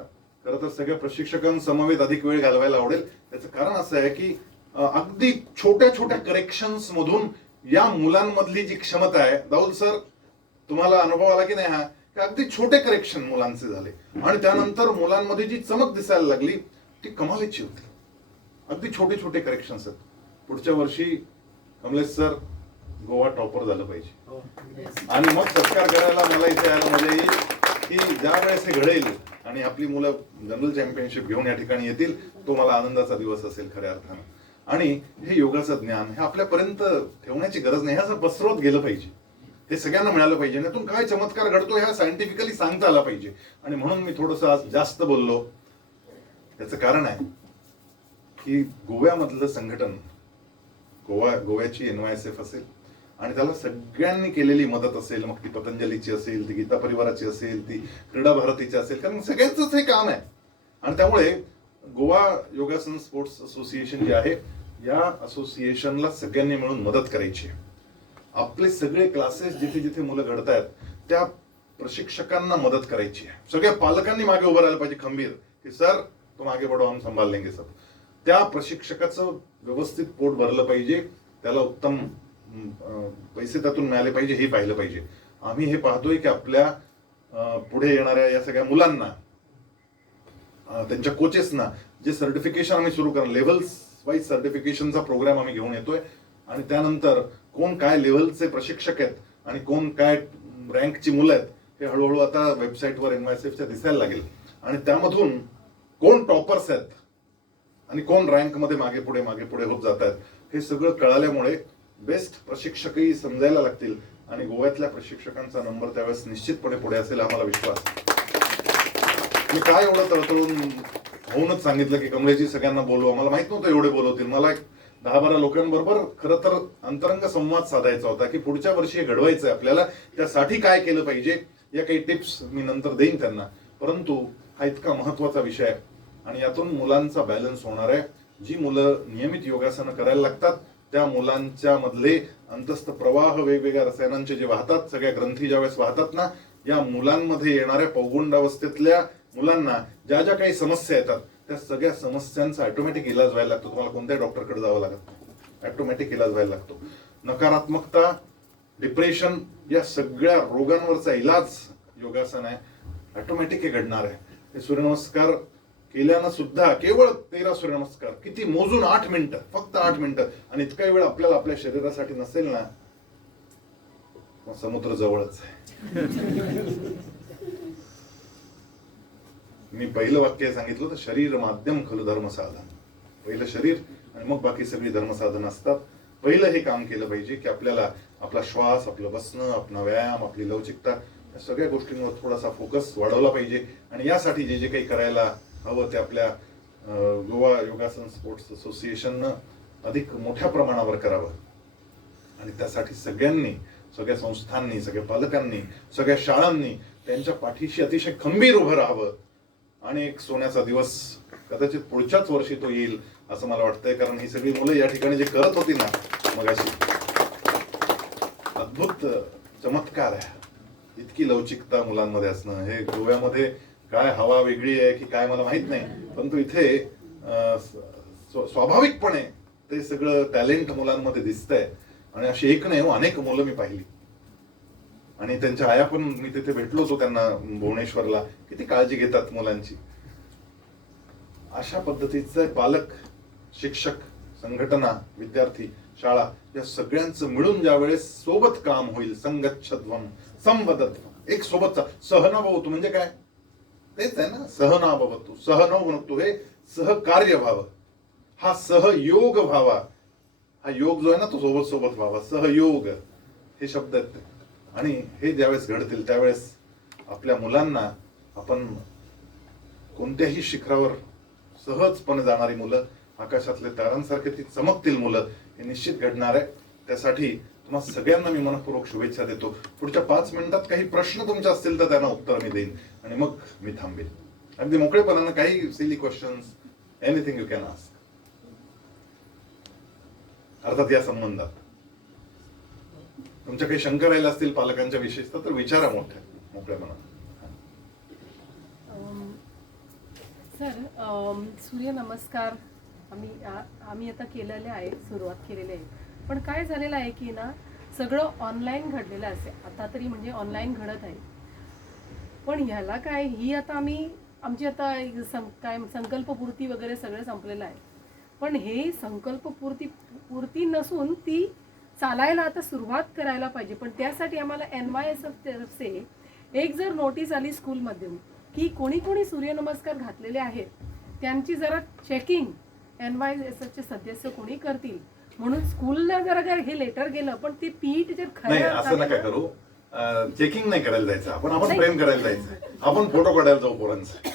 खरं तर सगळ्या प्रशिक्षकांसमवेत अधिक वेळ घालवायला आवडेल. त्याचं कारण असं आहे की अगदी छोट्या छोट्या करेक्शन्स मधून या मुलांमधली जी क्षमता आहे, दाऊद सर तुम्हाला अनुभव आला की नाही हा, की अगदी छोटे करेक्शन मुलांचे झाले आणि त्यानंतर मुलांमध्ये जी चमक दिसायला लागली ती कमालीची होती. अगदी छोटे छोटे करेक्शन्स आहेत. पुढच्या वर्षी कमलेश सर गोवा टॉपर झालं पाहिजे आणि मग सत्कार करायला मला इथे यायला मजा येईल की ज्या वेळेस हे घडेल आणि आपली मुलं जनरल चॅम्पियनशिप घेऊन या ठिकाणी येतील, तो मला आनंदाचा दिवस असेल खऱ्या अर्थानं. आणि हे योगाचं ज्ञान हे आपल्यापर्यंत ठेवण्याची गरज नाही, हे असं पसरवत गेलं पाहिजे. हे सगळ्यांना मिळालं पाहिजे. यातून काय चमत्कार घडतो ह्या सायंटिफिकली सांगता आला पाहिजे. आणि म्हणून मी थोडंसं आज जास्त बोललो. याचं कारण आहे की गोव्यामधलं संघटन, गोव्याची NYSF असेल आणि त्याला सगळ्यांनी केलेली मदत असेल, मग ती पतंजलीची असेल, ती गीता परिवाराची असेल, ती क्रीडा भारतीची असेल, कारण सगळ्यांचंच हे काम आहे. आणि त्यामुळे गोवा योगासन स्पोर्ट्स असोसिएशन जे आहे, या असोसिएशनला सगळ्यांनी मिळून मदत करायची. आपले सगळे क्लासेस जिथे जिथे मुलं घडतायत त्या प्रशिक्षकांना मदत करायची आहे. सगळ्या पालकांनी मागे उभं राहायला पाहिजे खंबीर, की सर तुम आगे बढ़ो, हम संभाल लेंगे सब. त्या प्रशिक्षकाचं व्यवस्थित पोट भरलं पाहिजे, त्याला उत्तम पैसे त्यातून मिळाले पाहिजे हे पाहिलं पाहिजे. आम्ही हे पाहतोय की आपल्या पुढे येणाऱ्या या सगळ्या मुलांना, त्यांच्या कोचेसना जे सर्टिफिकेशन आम्ही सुरू करणार, लेव्हल्स वाईज सर्टिफिकेशनचा प्रोग्राम आम्ही घेऊन येतोय. आणि त्यानंतर कोण काय लेव्हलचे प्रशिक्षक आहेत आणि कोण काय रँकची मुलं आहेत हे हळूहळू आता वेबसाईटवर NYSFच्या दिसायला लागेल. आणि त्यामधून कोण टॉपर्स आहेत आणि कोण रँकमध्ये मागे पुढे होत जात आहेत हे सगळं कळाल्यामुळे बेस्ट प्रशिक्षकही समजायला लागतील आणि गोव्यातल्या प्रशिक्षकांचा नंबर त्यावेळेस निश्चितपणे पुढे असेल, आम्हाला विश्वास. मी काय एवढं तळतळून होऊनच सांगितलं की कमलेशजी सगळ्यांना बोलवा. मला माहित नव्हतं एवढे बोलवतील. मला 10-12 लोकांबरोबर खरं तर अंतरंग संवाद साधायचा होता की पुढच्या वर्षी हे घडवायचं आहे आपल्याला, त्यासाठी काय केलं पाहिजे. या काही टिप्स मी नंतर देईन त्यांना. परंतु हा इतका महत्वाचा विषय आहे आणि यातून मुलांचा बॅलन्स होणार आहे. जी मुलं नियमित योगासनं करायला लागतात त्या मुलांच्या मधले अंतस्थ प्रवाह वेगवेगळ्या रसायनांचे जे वाहतात, सगळ्या ग्रंथी ज्यावेळेस वाहतात ना, या मुलांमध्ये येणाऱ्या पौगुंडावस्थेतल्या मुलांना ज्या ज्या काही समस्या येतात त्या सगळ्या समस्यांचा ऑटोमॅटिक इलाज व्हायला लागतो. तुम्हाला कोणत्याही डॉक्टरकडे जावं लागत नाही, ऑटोमॅटिक इलाज व्हायला लागतो. नकारात्मकता, डिप्रेशन या सगळ्या रोगांवरचा इलाज योगासन आहे, ऑटोमॅटिक हे घडणार आहे. हे सूर्यनमस्कार केल्यानं सुद्धा केवळ 13 सूर्यनमस्कार, किती मोजून 8 मिनिटं, फक्त 8 मिनिटं. आणि इतका वेळ आपल्याला आपल्या शरीरासाठी नसेल ना, मग समुद्र जवळच आहे. मी पहिलं वाक्य सांगितलं तर शरीर माध्यम खलु धर्म साधन. पहिलं शरीर आणि मग बाकी सगळी धर्मसाधन असतात. पहिलं हे काम केलं पाहिजे की आपल्याला आपला श्वास, आपलं बसणं, आपला व्यायाम, आपली लवचिकता या सगळ्या गोष्टींवर थोडासा फोकस वाढवला पाहिजे. आणि यासाठी जे जे काही करायला हवं ते आपल्या गोवा योगासन स्पोर्ट्स असोसिएशननं अधिक मोठ्या प्रमाणावर करावं. आणि त्यासाठी सगळ्यांनी, सगळ्या संस्थांनी, सगळ्या पालकांनी, सगळ्या शाळांनी त्यांच्या पाठीशी अतिशय खंबीर उभं राहावं. आणि एक सोन्याचा दिवस कदाचित पुढच्याच वर्षी तो येईल असं मला वाटतंय. कारण ही सगळी मुलं या ठिकाणी जे करत होती ना मगाशी, अद्भुत चमत्कार आहे. इतकी लवचिकता मुलांमध्ये असणं, हे गोव्यामध्ये काय हवा वेगळी आहे की काय मला माहित नाही, परंतु इथे स्वाभाविकपणे ते सगळं टॅलेंट मुलांमध्ये दिसतंय. आणि अशी एक नाही, अनेक मुलं मी पाहिली. आणि त्यांच्या आया पण, मी तिथे भेटलो होतो त्यांना भुवनेश्वरला, किती काळजी घेतात मुलांची. अशा पद्धतीचे पालक, शिक्षक, संघटना, विद्यार्थी, शाळा या सगळ्यांचं मिळून ज्या वेळेस सोबत काम होईल, संगच्छध्वम संवदत्वम, एक सोबतचा सहनाभवतु म्हणजे काय, तेच आहे ना, सहनाभवतु, सहनवनतु, हे सहकार्य व्हावं, हा सहयोग व्हावा. हा योग जो आहे ना तो सोबत सोबत व्हावा, सहयोग हे शब्द आहेत. आणि हे ज्यावेळेस घडतील त्यावेळेस आपल्या मुलांना आपण कोणत्याही शिखरावर सहजपणे जाणारी मुलं, आकाशातले तारांसारखे ती चमकतील मुलं हे निश्चित घडणार आहे. त्यासाठी तुम्हा सगळ्यांना मी मनपूर्वक शुभेच्छा देतो. पुढच्या 5 मिनिटात काही प्रश्न तुमचे असतील तर त्यांना उत्तर मी देईन आणि मग मी थांबेन. अगदी मोकळेपणानं काही silly questions, anything you can ask. अर्थात या संबंधात तुमच्या काही शंका राहिल्या असतील पालकांच्या विशेषतः तर विचारा मोकळेपणानं. सर, सूर्यनमस्कार आम्ही आता केलेले आहे, सुरुवात केलेली आहे. पण काय झालेलं आहे की ना, सगळं ऑनलाईन घडलेलं असे आता तरी, म्हणजे ऑनलाईन घडत आहे. पण ह्याला काय, ही आता आमची आता काय संकल्पपूर्ती वगैरे सगळं संपलेलं आहे. पण हे संकल्पपूर्ती नसून ती चालायला आता सुरुवात करायला पाहिजे. पण त्यासाठी आम्हाला NYSF तर्फे एक जर नोटीस आली स्कूलमधून की कोणी कोणी सूर्यनमस्कार घातलेले आहेत त्यांची जरा चेकिंग NYSFचे सदस्य कोणी करतील म्हणून स्कूलला जरा हे लेटर गेलं. पण ते पीठ जर नाही, असं नका करू. चेकिंग नाही करायला जायचं, आपण प्रेम करायला जायचं. आपण फोटो काढायला जाऊ पोरांचे,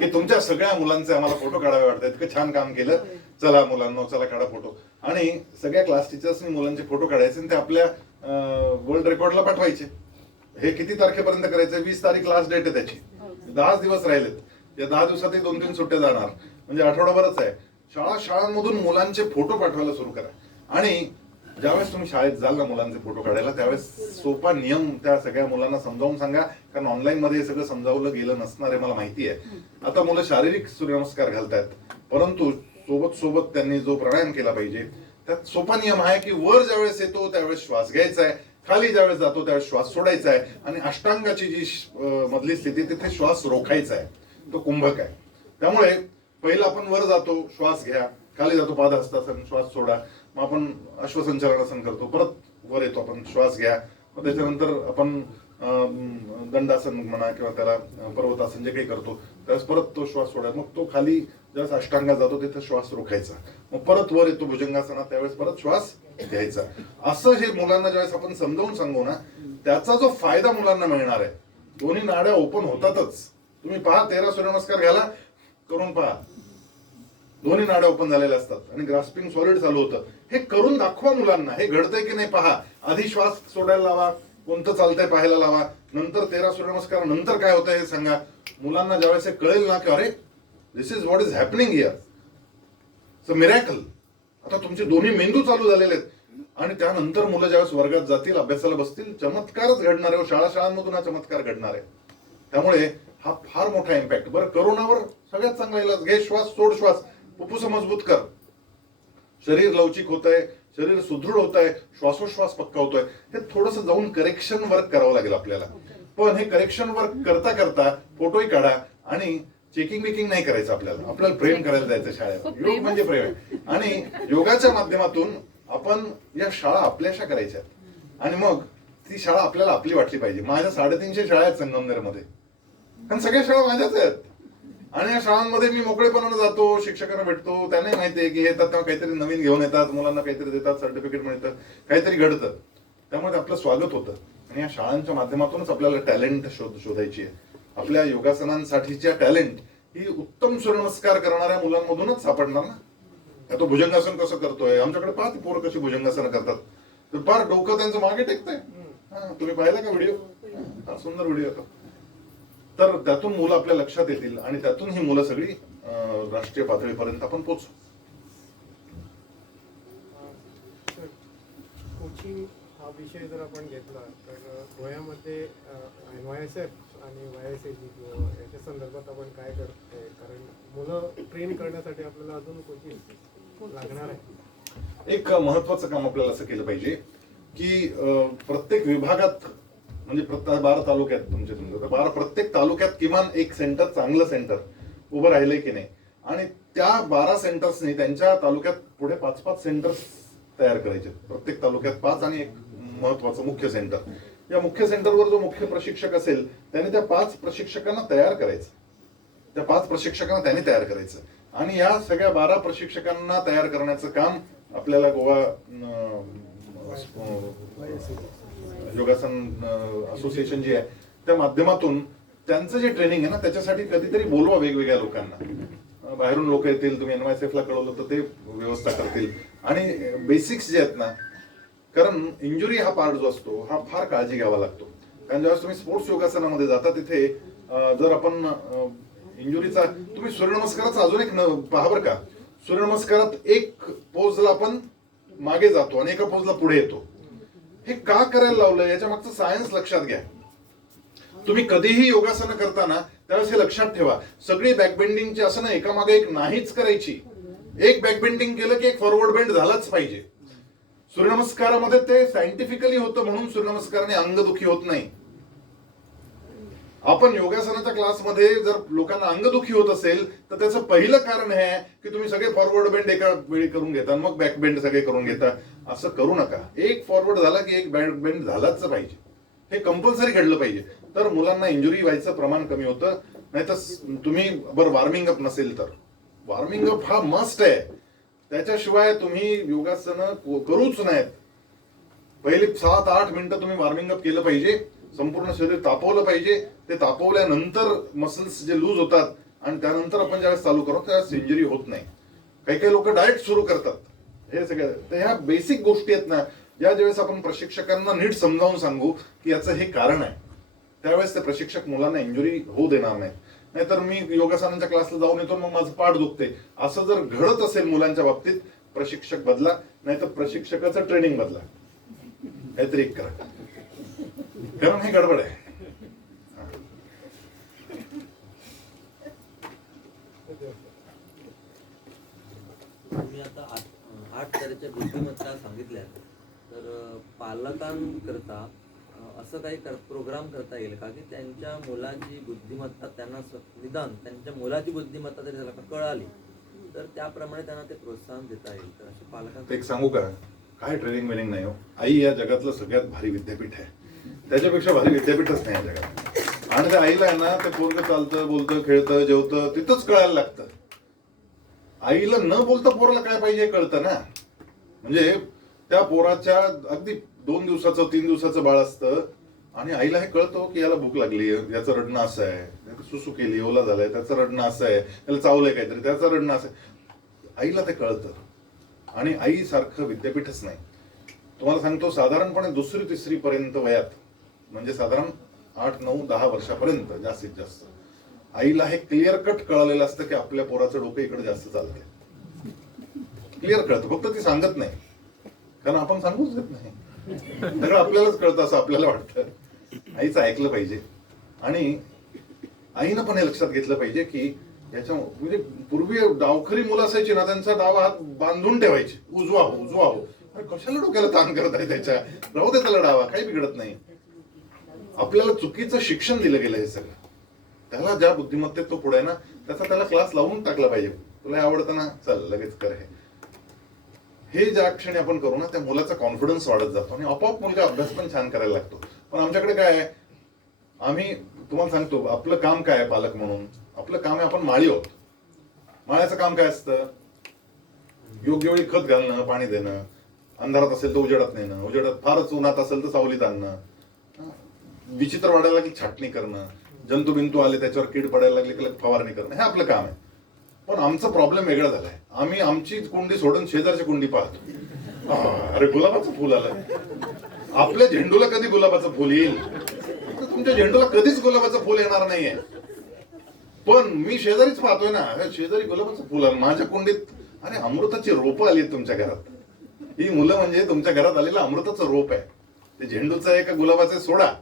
की तुमच्या सगळ्या मुलांचे आम्हाला फोटो काढावे वाटतात, इतकं छान काम केलं, चला मुलांना चला काढा फोटो. आणि सगळ्या क्लास टीचर्सनी मुलांचे फोटो काढायचे आणि ते आपल्या वर्ल्ड रेकॉर्डला पाठवायचे. हे किती तारखेपर्यंत करायचं? 20 तारीख लास्ट डेट आहे त्याची. 10 दिवस राहिलेत. या 10 दिवसातही 2-3 सुट्ट्या जाणार, म्हणजे आठवडाभरच आहे. शाळांमधून मुलांचे फोटो पाठवायला सुरू करा. आणि ज्यावेळेस तुम्ही शाळेत जाल ना मुलांचे फोटो काढायला, त्यावेळेस सोपा नियम त्या सगळ्या मुलांना समजावून सांगा. कारण ऑनलाईन मध्ये हे सगळं समजावलं गेलं नसणार आहे मला माहिती आहे. आता मुलं शारीरिक सूर्यनमस्कार घालतायत, परंतु सोबत त्यांनी जो प्राणायाम केला पाहिजे त्यात सोपा नियम आहे की वर ज्यावेळेस येतो त्यावेळेस श्वास घ्यायचा आहे, खाली ज्यावेळेस जातो त्यावेळेस श्वास सोडायचा आहे, आणि अष्टांगाची जी मधली स्थिती तिथे श्वास रोखायचा आहे, तो कुंभक आहे. त्यामुळे पहिला आपण वर जातो, श्वास घ्या, खाली जातो पादहस्तासन, श्वास सोडा, मग आपण अश्वसंचालनासन करतो, परत वर येतो आपण, श्वास घ्या, मग त्याच्यानंतर आपण दंडासन म्हणा किंवा त्याला पर्वतासन जे काही करतो त्यावेळेस परत तो श्वास सोडा, मग तो खाली ज्यावेळेस अष्टांगात जातो तिथे श्वास रोखायचा, मग परत वर येतो भुजंगासनात त्यावेळेस परत श्वास घ्यायचा. असं हे मुलांना ज्यावेळेस आपण समजावून सांगू ना, त्याचा जो फायदा मुलांना मिळणार आहे, दोन्ही नाड्या ओपन होतातच. तुम्ही पहा, 13 सूर्यनमस्कार घ्यायला करून पहा, दोन्ही नाड्या ओपन झालेल्या असतात आणि ग्रास्पिंग सॉलिड चालू होतं. हे करून दाखवा मुलांना, हे घडतंय की नाही पहा. आधी श्वास सोडायला लावा, कोणतं चालतंय पाहायला लावा, नंतर 13 सूर्यनमस्कार नंतर काय होतंय हे सांगा. मुलांना ज्यावेळेस हे कळेल ना की अरे this is what is happening here, it's a miracle. आता तुमचे दोन्ही मेंदू चालू झालेले आहेत आणि त्यानंतर मुलं ज्यावेळेस वर्गात जातील, अभ्यासाला बसतील, चमत्कारच घडणार आहे. शाळांमधून हा चमत्कार घडणार आहे. त्यामुळे हा फार मोठा इम्पॅक्ट. बरं, करोनावर सगळ्यात चांगला इलाज, घे श्वास, सोड श्वास, फुफ्फुस मजबूत कर, शरीर लवचिक होत आहे, शरीर सुदृढ होत आहे, श्वासोश्वास पक्का होतोय. हे थोडंसं जाऊन करेक्शन वर्क करावं लागेल आपल्याला. पण हे करेक्शन वर्क करता करता फोटोही काढा आणि चेकिंग बिकिंग नाही करायचं. आपल्याला प्रेम करायला जायचं शाळेत. योग म्हणजे प्रेम आहे. आणि योगाच्या माध्यमातून आपण या शाळा आपल्याशा करायच्या आणि मग ती शाळा आपल्याला आपली वाटली पाहिजे. माझ्या 350 शाळा आहेत संगमनेरमध्ये, कारण सगळ्या शाळा माझ्याच आहेत. आणि या शाळांमध्ये मी मोकळेपणानं जातो, शिक्षकांना भेटतो, त्यांनाही माहिती आहे की हे येतात तेव्हा काहीतरी नवीन घेऊन येतात, मुलांना काहीतरी देतात, सर्टिफिकेट मिळतं, काहीतरी घडतं. त्यामुळे आपलं स्वागत होतं. आणि या शाळांच्या माध्यमातूनच आपल्याला टॅलेंट शोधायची आहे. आपल्या योगासनांसाठीच्या टॅलेंट ही उत्तम सूर्यनमस्कार करणाऱ्या मुलांमधूनच सापडणार ना. तो भुजंगासन कसं करतोय, आमच्याकडे पहा ती पोरं कशी भुजंगासन करतात, तर फार डोकं त्यांचं मागे टेकतंय. तुम्ही पाहिला का व्हिडिओ? फार सुंदर व्हिडिओ होता. तर त्यातून मुलं आपल्या लक्षात येतील आणि त्यातून ही मुलं सगळी राष्ट्रीय पातळीपर्यंत आपण पोहोचू. कोचिंग हा विषय जर आपण घेतला तर गोव्यामध्ये NYSF आणि YSAG याच्या संदर्भात आपण काय करतोय, कारण मुलं ट्रेन करण्यासाठी आपल्याला अजून कोचिंग लागणार आहे. एक महत्वाचं काम आपल्याला असं केलं पाहिजे की प्रत्येक विभागात, म्हणजे 12 तालुक्यात तुमच्या प्रत्येक तालुक्यात किमान एक सेंटर, चांगलं सेंटर उभं राहिलंय की नाही, आणि त्या 12 सेंटर्सनी त्यांच्या तालुक्यात पुढे 5-5 सेंटर्स तयार करायचे. प्रत्येक तालुक्यात 5 आणि एक महत्वाचं मुख्य सेंटर. या मुख्य सेंटरवर जो मुख्य प्रशिक्षक असेल त्याने त्या 5 प्रशिक्षकांना तयार करायचं. त्या 5 प्रशिक्षकांना त्याने तयार करायचं आणि या सगळ्या 12 प्रशिक्षकांना तयार करण्याचं काम आपल्याला गोवा योगासन असोसिएशन जे आहे त्या माध्यमातून त्यांचं जे ट्रेनिंग आहे ना, त्याच्यासाठी कधीतरी बोलवा वेगवेगळ्या लोकांना. बाहेरून लोक येतील, तुम्ही NYSF ला कळवलं तर ते व्यवस्था करतील. आणि बेसिक्स जे आहेत ना, कारण इंजुरी हा पार्ट जो असतो हा फार काळजी घ्यावा लागतो. कारण ज्यावेळेस तुम्ही स्पोर्ट्स योगासनामध्ये जाता तिथे जर आपण इंजुरीचा, तुम्ही सूर्यनमस्काराचा अजून एक पहा बरं का, सूर्यनमस्कारात एक पोजला आपण मागे जातो आणि एका पोजला पुढे येतो. हे का करायला लावलं याच्या मागचं सायन्स लक्षात घ्या. तुम्ही कधीही योगासनं करताना त्यावेळेस हे लक्षात ठेवा, सगळी बॅकबेंडिंगची आसनं एकामागे एक नाहीच करायची. एक बॅकबेंडिंग केलं की एक फॉरवर्ड बेंड झालाच पाहिजे. सूर्यनमस्कारामध्ये ते सायंटिफिकली होतं म्हणून सूर्यनमस्काराने अंगदुखी होत नाही. आपण योगासनाच्या क्लासमध्ये जर लोकांना अंगदुखी होत असेल तर त्याचं पहिलं कारण हे आहे की तुम्ही सगळे फॉरवर्ड बेंड एका वेळी करून घेता, मग बॅक बेंड सगळे करून घेता. असं करू नका. एक फॉरवर्ड झाला की एक बॅक बेंड झालाच पाहिजे. हे कंपल्सरी घडलं पाहिजे. तर मुलांना इंजुरी व्हायचं प्रमाण कमी होतं. नाही तर तुम्ही बरं वॉर्मिंग अप नसेल तर वॉर्मिंग अप हा मस्ट आहे. त्याच्याशिवाय तुम्ही योगासनं करूच नाहीत. पहिले 7-8 मिनिटं तुम्ही वॉर्मिंग अप केलं पाहिजे. संपूर्ण शरीर तापवलं पाहिजे. ते तापवल्यानंतर मसल्स जे लूज होतात आणि त्यानंतर आपण ज्यावेळेस चालू करू त्यावेळेस इंजुरी होत नाही. काही काही लोक डायरेक्ट सुरू करतात. हे सगळं तर ह्या बेसिक गोष्टी आहेत ना, या ज्यावेळेस आपण प्रशिक्षकांना नीट समजावून सांगू की याचं हे कारण आहे, त्यावेळेस ते प्रशिक्षक मुलांना इंजुरी होऊ देणार नाहीत. नाहीतर मी योगासनांच्या क्लासला जाऊन येतो मग माझं पाठ दुखते असं जर घडत असेल मुलांच्या बाबतीत, प्रशिक्षक बदला, नाहीतर प्रशिक्षकाचं ट्रेनिंग बदला. काहीतरी एक करा, कारण हे गडबड आहे. तुम्ही आता 8 तऱ्हेच्या बुद्धिमत्ता सांगितल्या, तर पालकांकरता असं काही प्रोग्राम करता येईल का की त्यांच्या मुलाची बुद्धिमत्ता त्यांना निदान त्यांच्या मुलाची बुद्धिमत्ता जरी त्याला कळाली तर त्याप्रमाणे त्यांना ते प्रोत्साहन देता येईल. तर अशा पालकांना एक सांगू का, काय ट्रेनिंग वेनिंग नाही हो. आई या जगातलं सगळ्यात भारी विद्यापीठ आहे. त्याच्यापेक्षा भारी विद्यापीठच नाही या जगात. आणि त्या आईला आहे ना, ते पोरगं चालतं, बोलतं, खेळतं, जेवतं तिथंच कळायला लागतं. आईला न बोलता पोराला काय पाहिजे कळतं ना. म्हणजे त्या पोराच्या अगदी 2 दिवसाचं 3 दिवसाचं बाळ असतं आणि आईला हे कळतं की याला भूक लागली, याचं रडणं असं आहे, सुसू केली, ओला झालाय, त्याचं रडणं असं आहे, त्याला चावलंय काहीतरी, त्याचं रडणं असं आहे. आईला ते कळतं. आणि आई सारखं विद्यापीठच नाही. तुम्हाला सांगतो, साधारणपणे 2री-3री पर्यंत वयात, म्हणजे साधारण 8, 9, 10 वर्षापर्यंत जास्तीत जास्त आईला हे क्लिअर कट कळालेलं असतं की आपल्या पोराचं डोकं इकडे जास्त चालतंय. क्लिअर कळतं, फक्त ती सांगत नाही, कारण आपण सांगूच देत नाही. सगळं आपल्यालाच कळतं असं आपल्याला वाटतं. आईचं ऐकलं पाहिजे. आणि आईनं पण हे लक्षात घेतलं पाहिजे की याच्या, म्हणजे पूर्वी डावखरी मुलं असायची ना, त्यांचा डावा हात बांधून ठेवायचे, उजवा हो उजवा हो. अरे कशाला डोक्याला ताण करत आहे त्याच्या, राहू दे त्याला डावा, काही बिघडत नाही. आपल्याला चुकीचं शिक्षण दिलं गेलं हे सगळं. त्याला ज्या बुद्धिमत्तेत तो पुढे ना, त्याला क्लास लावून टाकला पाहिजे. तुला हे आवडतं ना, चल लगेच कर. हे ज्या क्षणी आपण करू ना, त्या मुलाचा कॉन्फिडन्स वाढत जातो आणि आपोआप मुलगा अभ्यास पण छान करायला लागतो. पण आमच्याकडे काय आहे, आम्ही तुम्हाला सांगतो, आपलं काम काय आहे पालक म्हणून, आपलं काम आहे, आपण माळी आहोत. माळ्याचं काम काय असतं, योग्य वेळी खत घालणं, पाणी देणं, अंधारात असेल तर उजेडात नेणं, उजेडात फारच उन्हात असेल तर सावलीत आणणं, विचित्र वाढायला लागली छाटणी करणं, जंतुबिंतू आले त्याच्यावर कीड पडायला लागली की फवारणी करणं, हे आपलं काम आहे. पण आमचा प्रॉब्लेम वेगळा झालाय. आम्ही आमची कुंडी सोडून शेजारची कुंडी पाहतो. अरे गुलाबाचं फुल आलंय, आपल्या झेंडूला कधी गुलाबाचं फुल येईल, तुमच्या झेंडूला कधीच गुलाबाचं फुल येणार नाहीये. पण मी शेजारीच पाहतोय ना, शेजारी गुलाबाचं फुल आलं माझ्या कुंडीत. अरे अमृताची रोपं आली तुमच्या घरात. ही मुलं म्हणजे तुमच्या घरात आलेलं अमृताचं रोप आहे. ते झेंडूचं आहे का गुलाबाचं सोडा,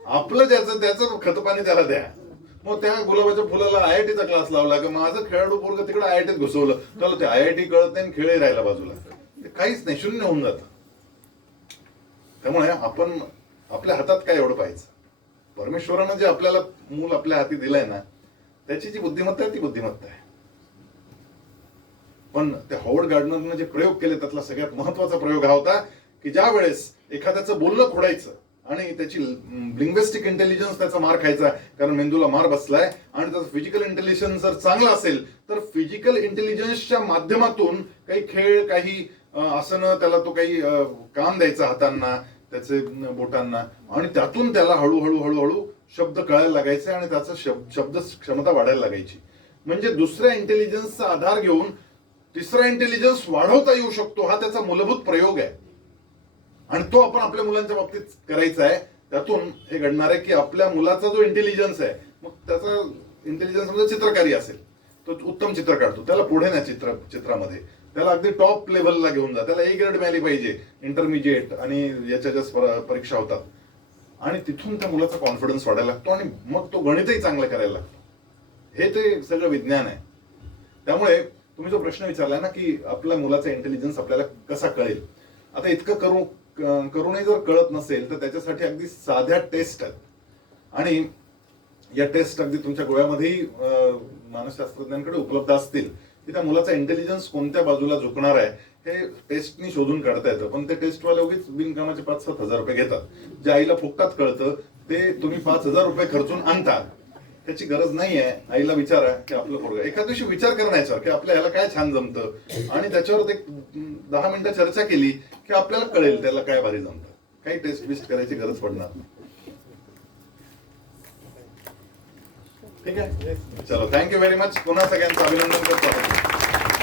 आपलं ज्याचं त्याचं खतपाणी त्याला द्या. मग त्या गुलाबाच्या फुलाला IIT चा क्लास लावला की माझं खेळाडू पोरग तिकडे IIT घुसवलं, त्याला ते IIT कळत नाही, खेळही राहिला बाजूला, ते काहीच नाही, शून्य होऊन जात. त्यामुळे आपण आपल्या हातात काय एवढं पाहायचं. परमेश्वरानं जे आपल्याला मूल आपल्या हाती दिलंय ना, त्याची जी बुद्धिमत्ता आहे ती बुद्धिमत्ता आहे. पण त्या हॉवर्ड गार्डनरनं जे प्रयोग केले त्यातला सगळ्यात महत्वाचा प्रयोग हा होता की ज्या वेळेस एखाद्याचं बोलणं खोडायचं आणि त्याची लिंग्विस्टिक इंटेलिजन्स त्याचा मार खायचा, कारण मेंदूला मार बसलाय, आणि त्याचा फिजिकल इंटेलिजन्स जर चांगला असेल तर फिजिकल इंटेलिजन्सच्या माध्यमातून काही खेळ, काही आसनं, त्याला तो काही काम द्यायचा हातांना, त्याचे बोटांना, आणि त्यातून त्याला हळूहळू हळूहळू शब्द कळायला लागायचे आणि त्याचं शब्द क्षमता वाढायला लागायची. म्हणजे दुसऱ्या इंटेलिजन्सचा आधार घेऊन तिसरा इंटेलिजन्स वाढवता येऊ शकतो, हा त्याचा मूलभूत प्रयोग आहे. आणि तो आपण आपल्या मुलांच्या बाबतीत करायचा आहे. त्यातून हे घडणार आहे की आपल्या मुलाचा जो इंटेलिजन्स आहे, मग त्याचा इंटेलिजन्स म्हणजे चित्रकारी असेल, तो उत्तम चित्र काढतो, त्याला पुढे ना चित्रामध्ये त्याला अगदी टॉप लेवलला घेऊन जा, त्याला ए ग्रेड मिळाली पाहिजे, इंटरमिजिएट आणि याच्या ज्या परीक्षा होतात, आणि तिथून त्या मुलाचा कॉन्फिडन्स वाढायला लागतो आणि मग तो गणितही चांगलं करायला लागतो. हे ते सगळं विज्ञान आहे. त्यामुळे तुम्ही जो प्रश्न विचारलाय ना की आपल्या मुलाचा इंटेलिजन्स आपल्याला कसा कळेल, आता इतकं करूनही जर कळत नसेल तर त्याच्यासाठी अगदी साध्या टेस्ट आहेत. आणि या टेस्ट अगदी तुमच्या गोव्यामध्येही मानसशास्त्रज्ञांकडे उपलब्ध असतील की त्या मुलाचा इंटेलिजन्स कोणत्या बाजूला झुकणार आहे हे टेस्टनी शोधून काढता येतं. पण ते टेस्टवाले उगीच बिनकामाचे 5-7 हजार रुपये घेतात. जे आईला फुकटात कळतं ते तुम्ही 5,000 रुपये खर्चून आणता, त्याची गरज नाहीये. आईला विचारा की आपलं पोरगं, एखाद्या दिवशी विचार करण्याचा की आपल्या ह्याला काय छान जमतं आणि त्याच्यावर एक 10 मिनिटं चर्चा केली की आपल्याला कळेल त्याला काय भारी जमतं. काही टेस्ट बिस्ट करायची गरज पडणार नाही. ठीक आहे, चलो, थँक्यू व्हेरी मच. पुन्हा सगळ्यांचं अभिनंदन करतो.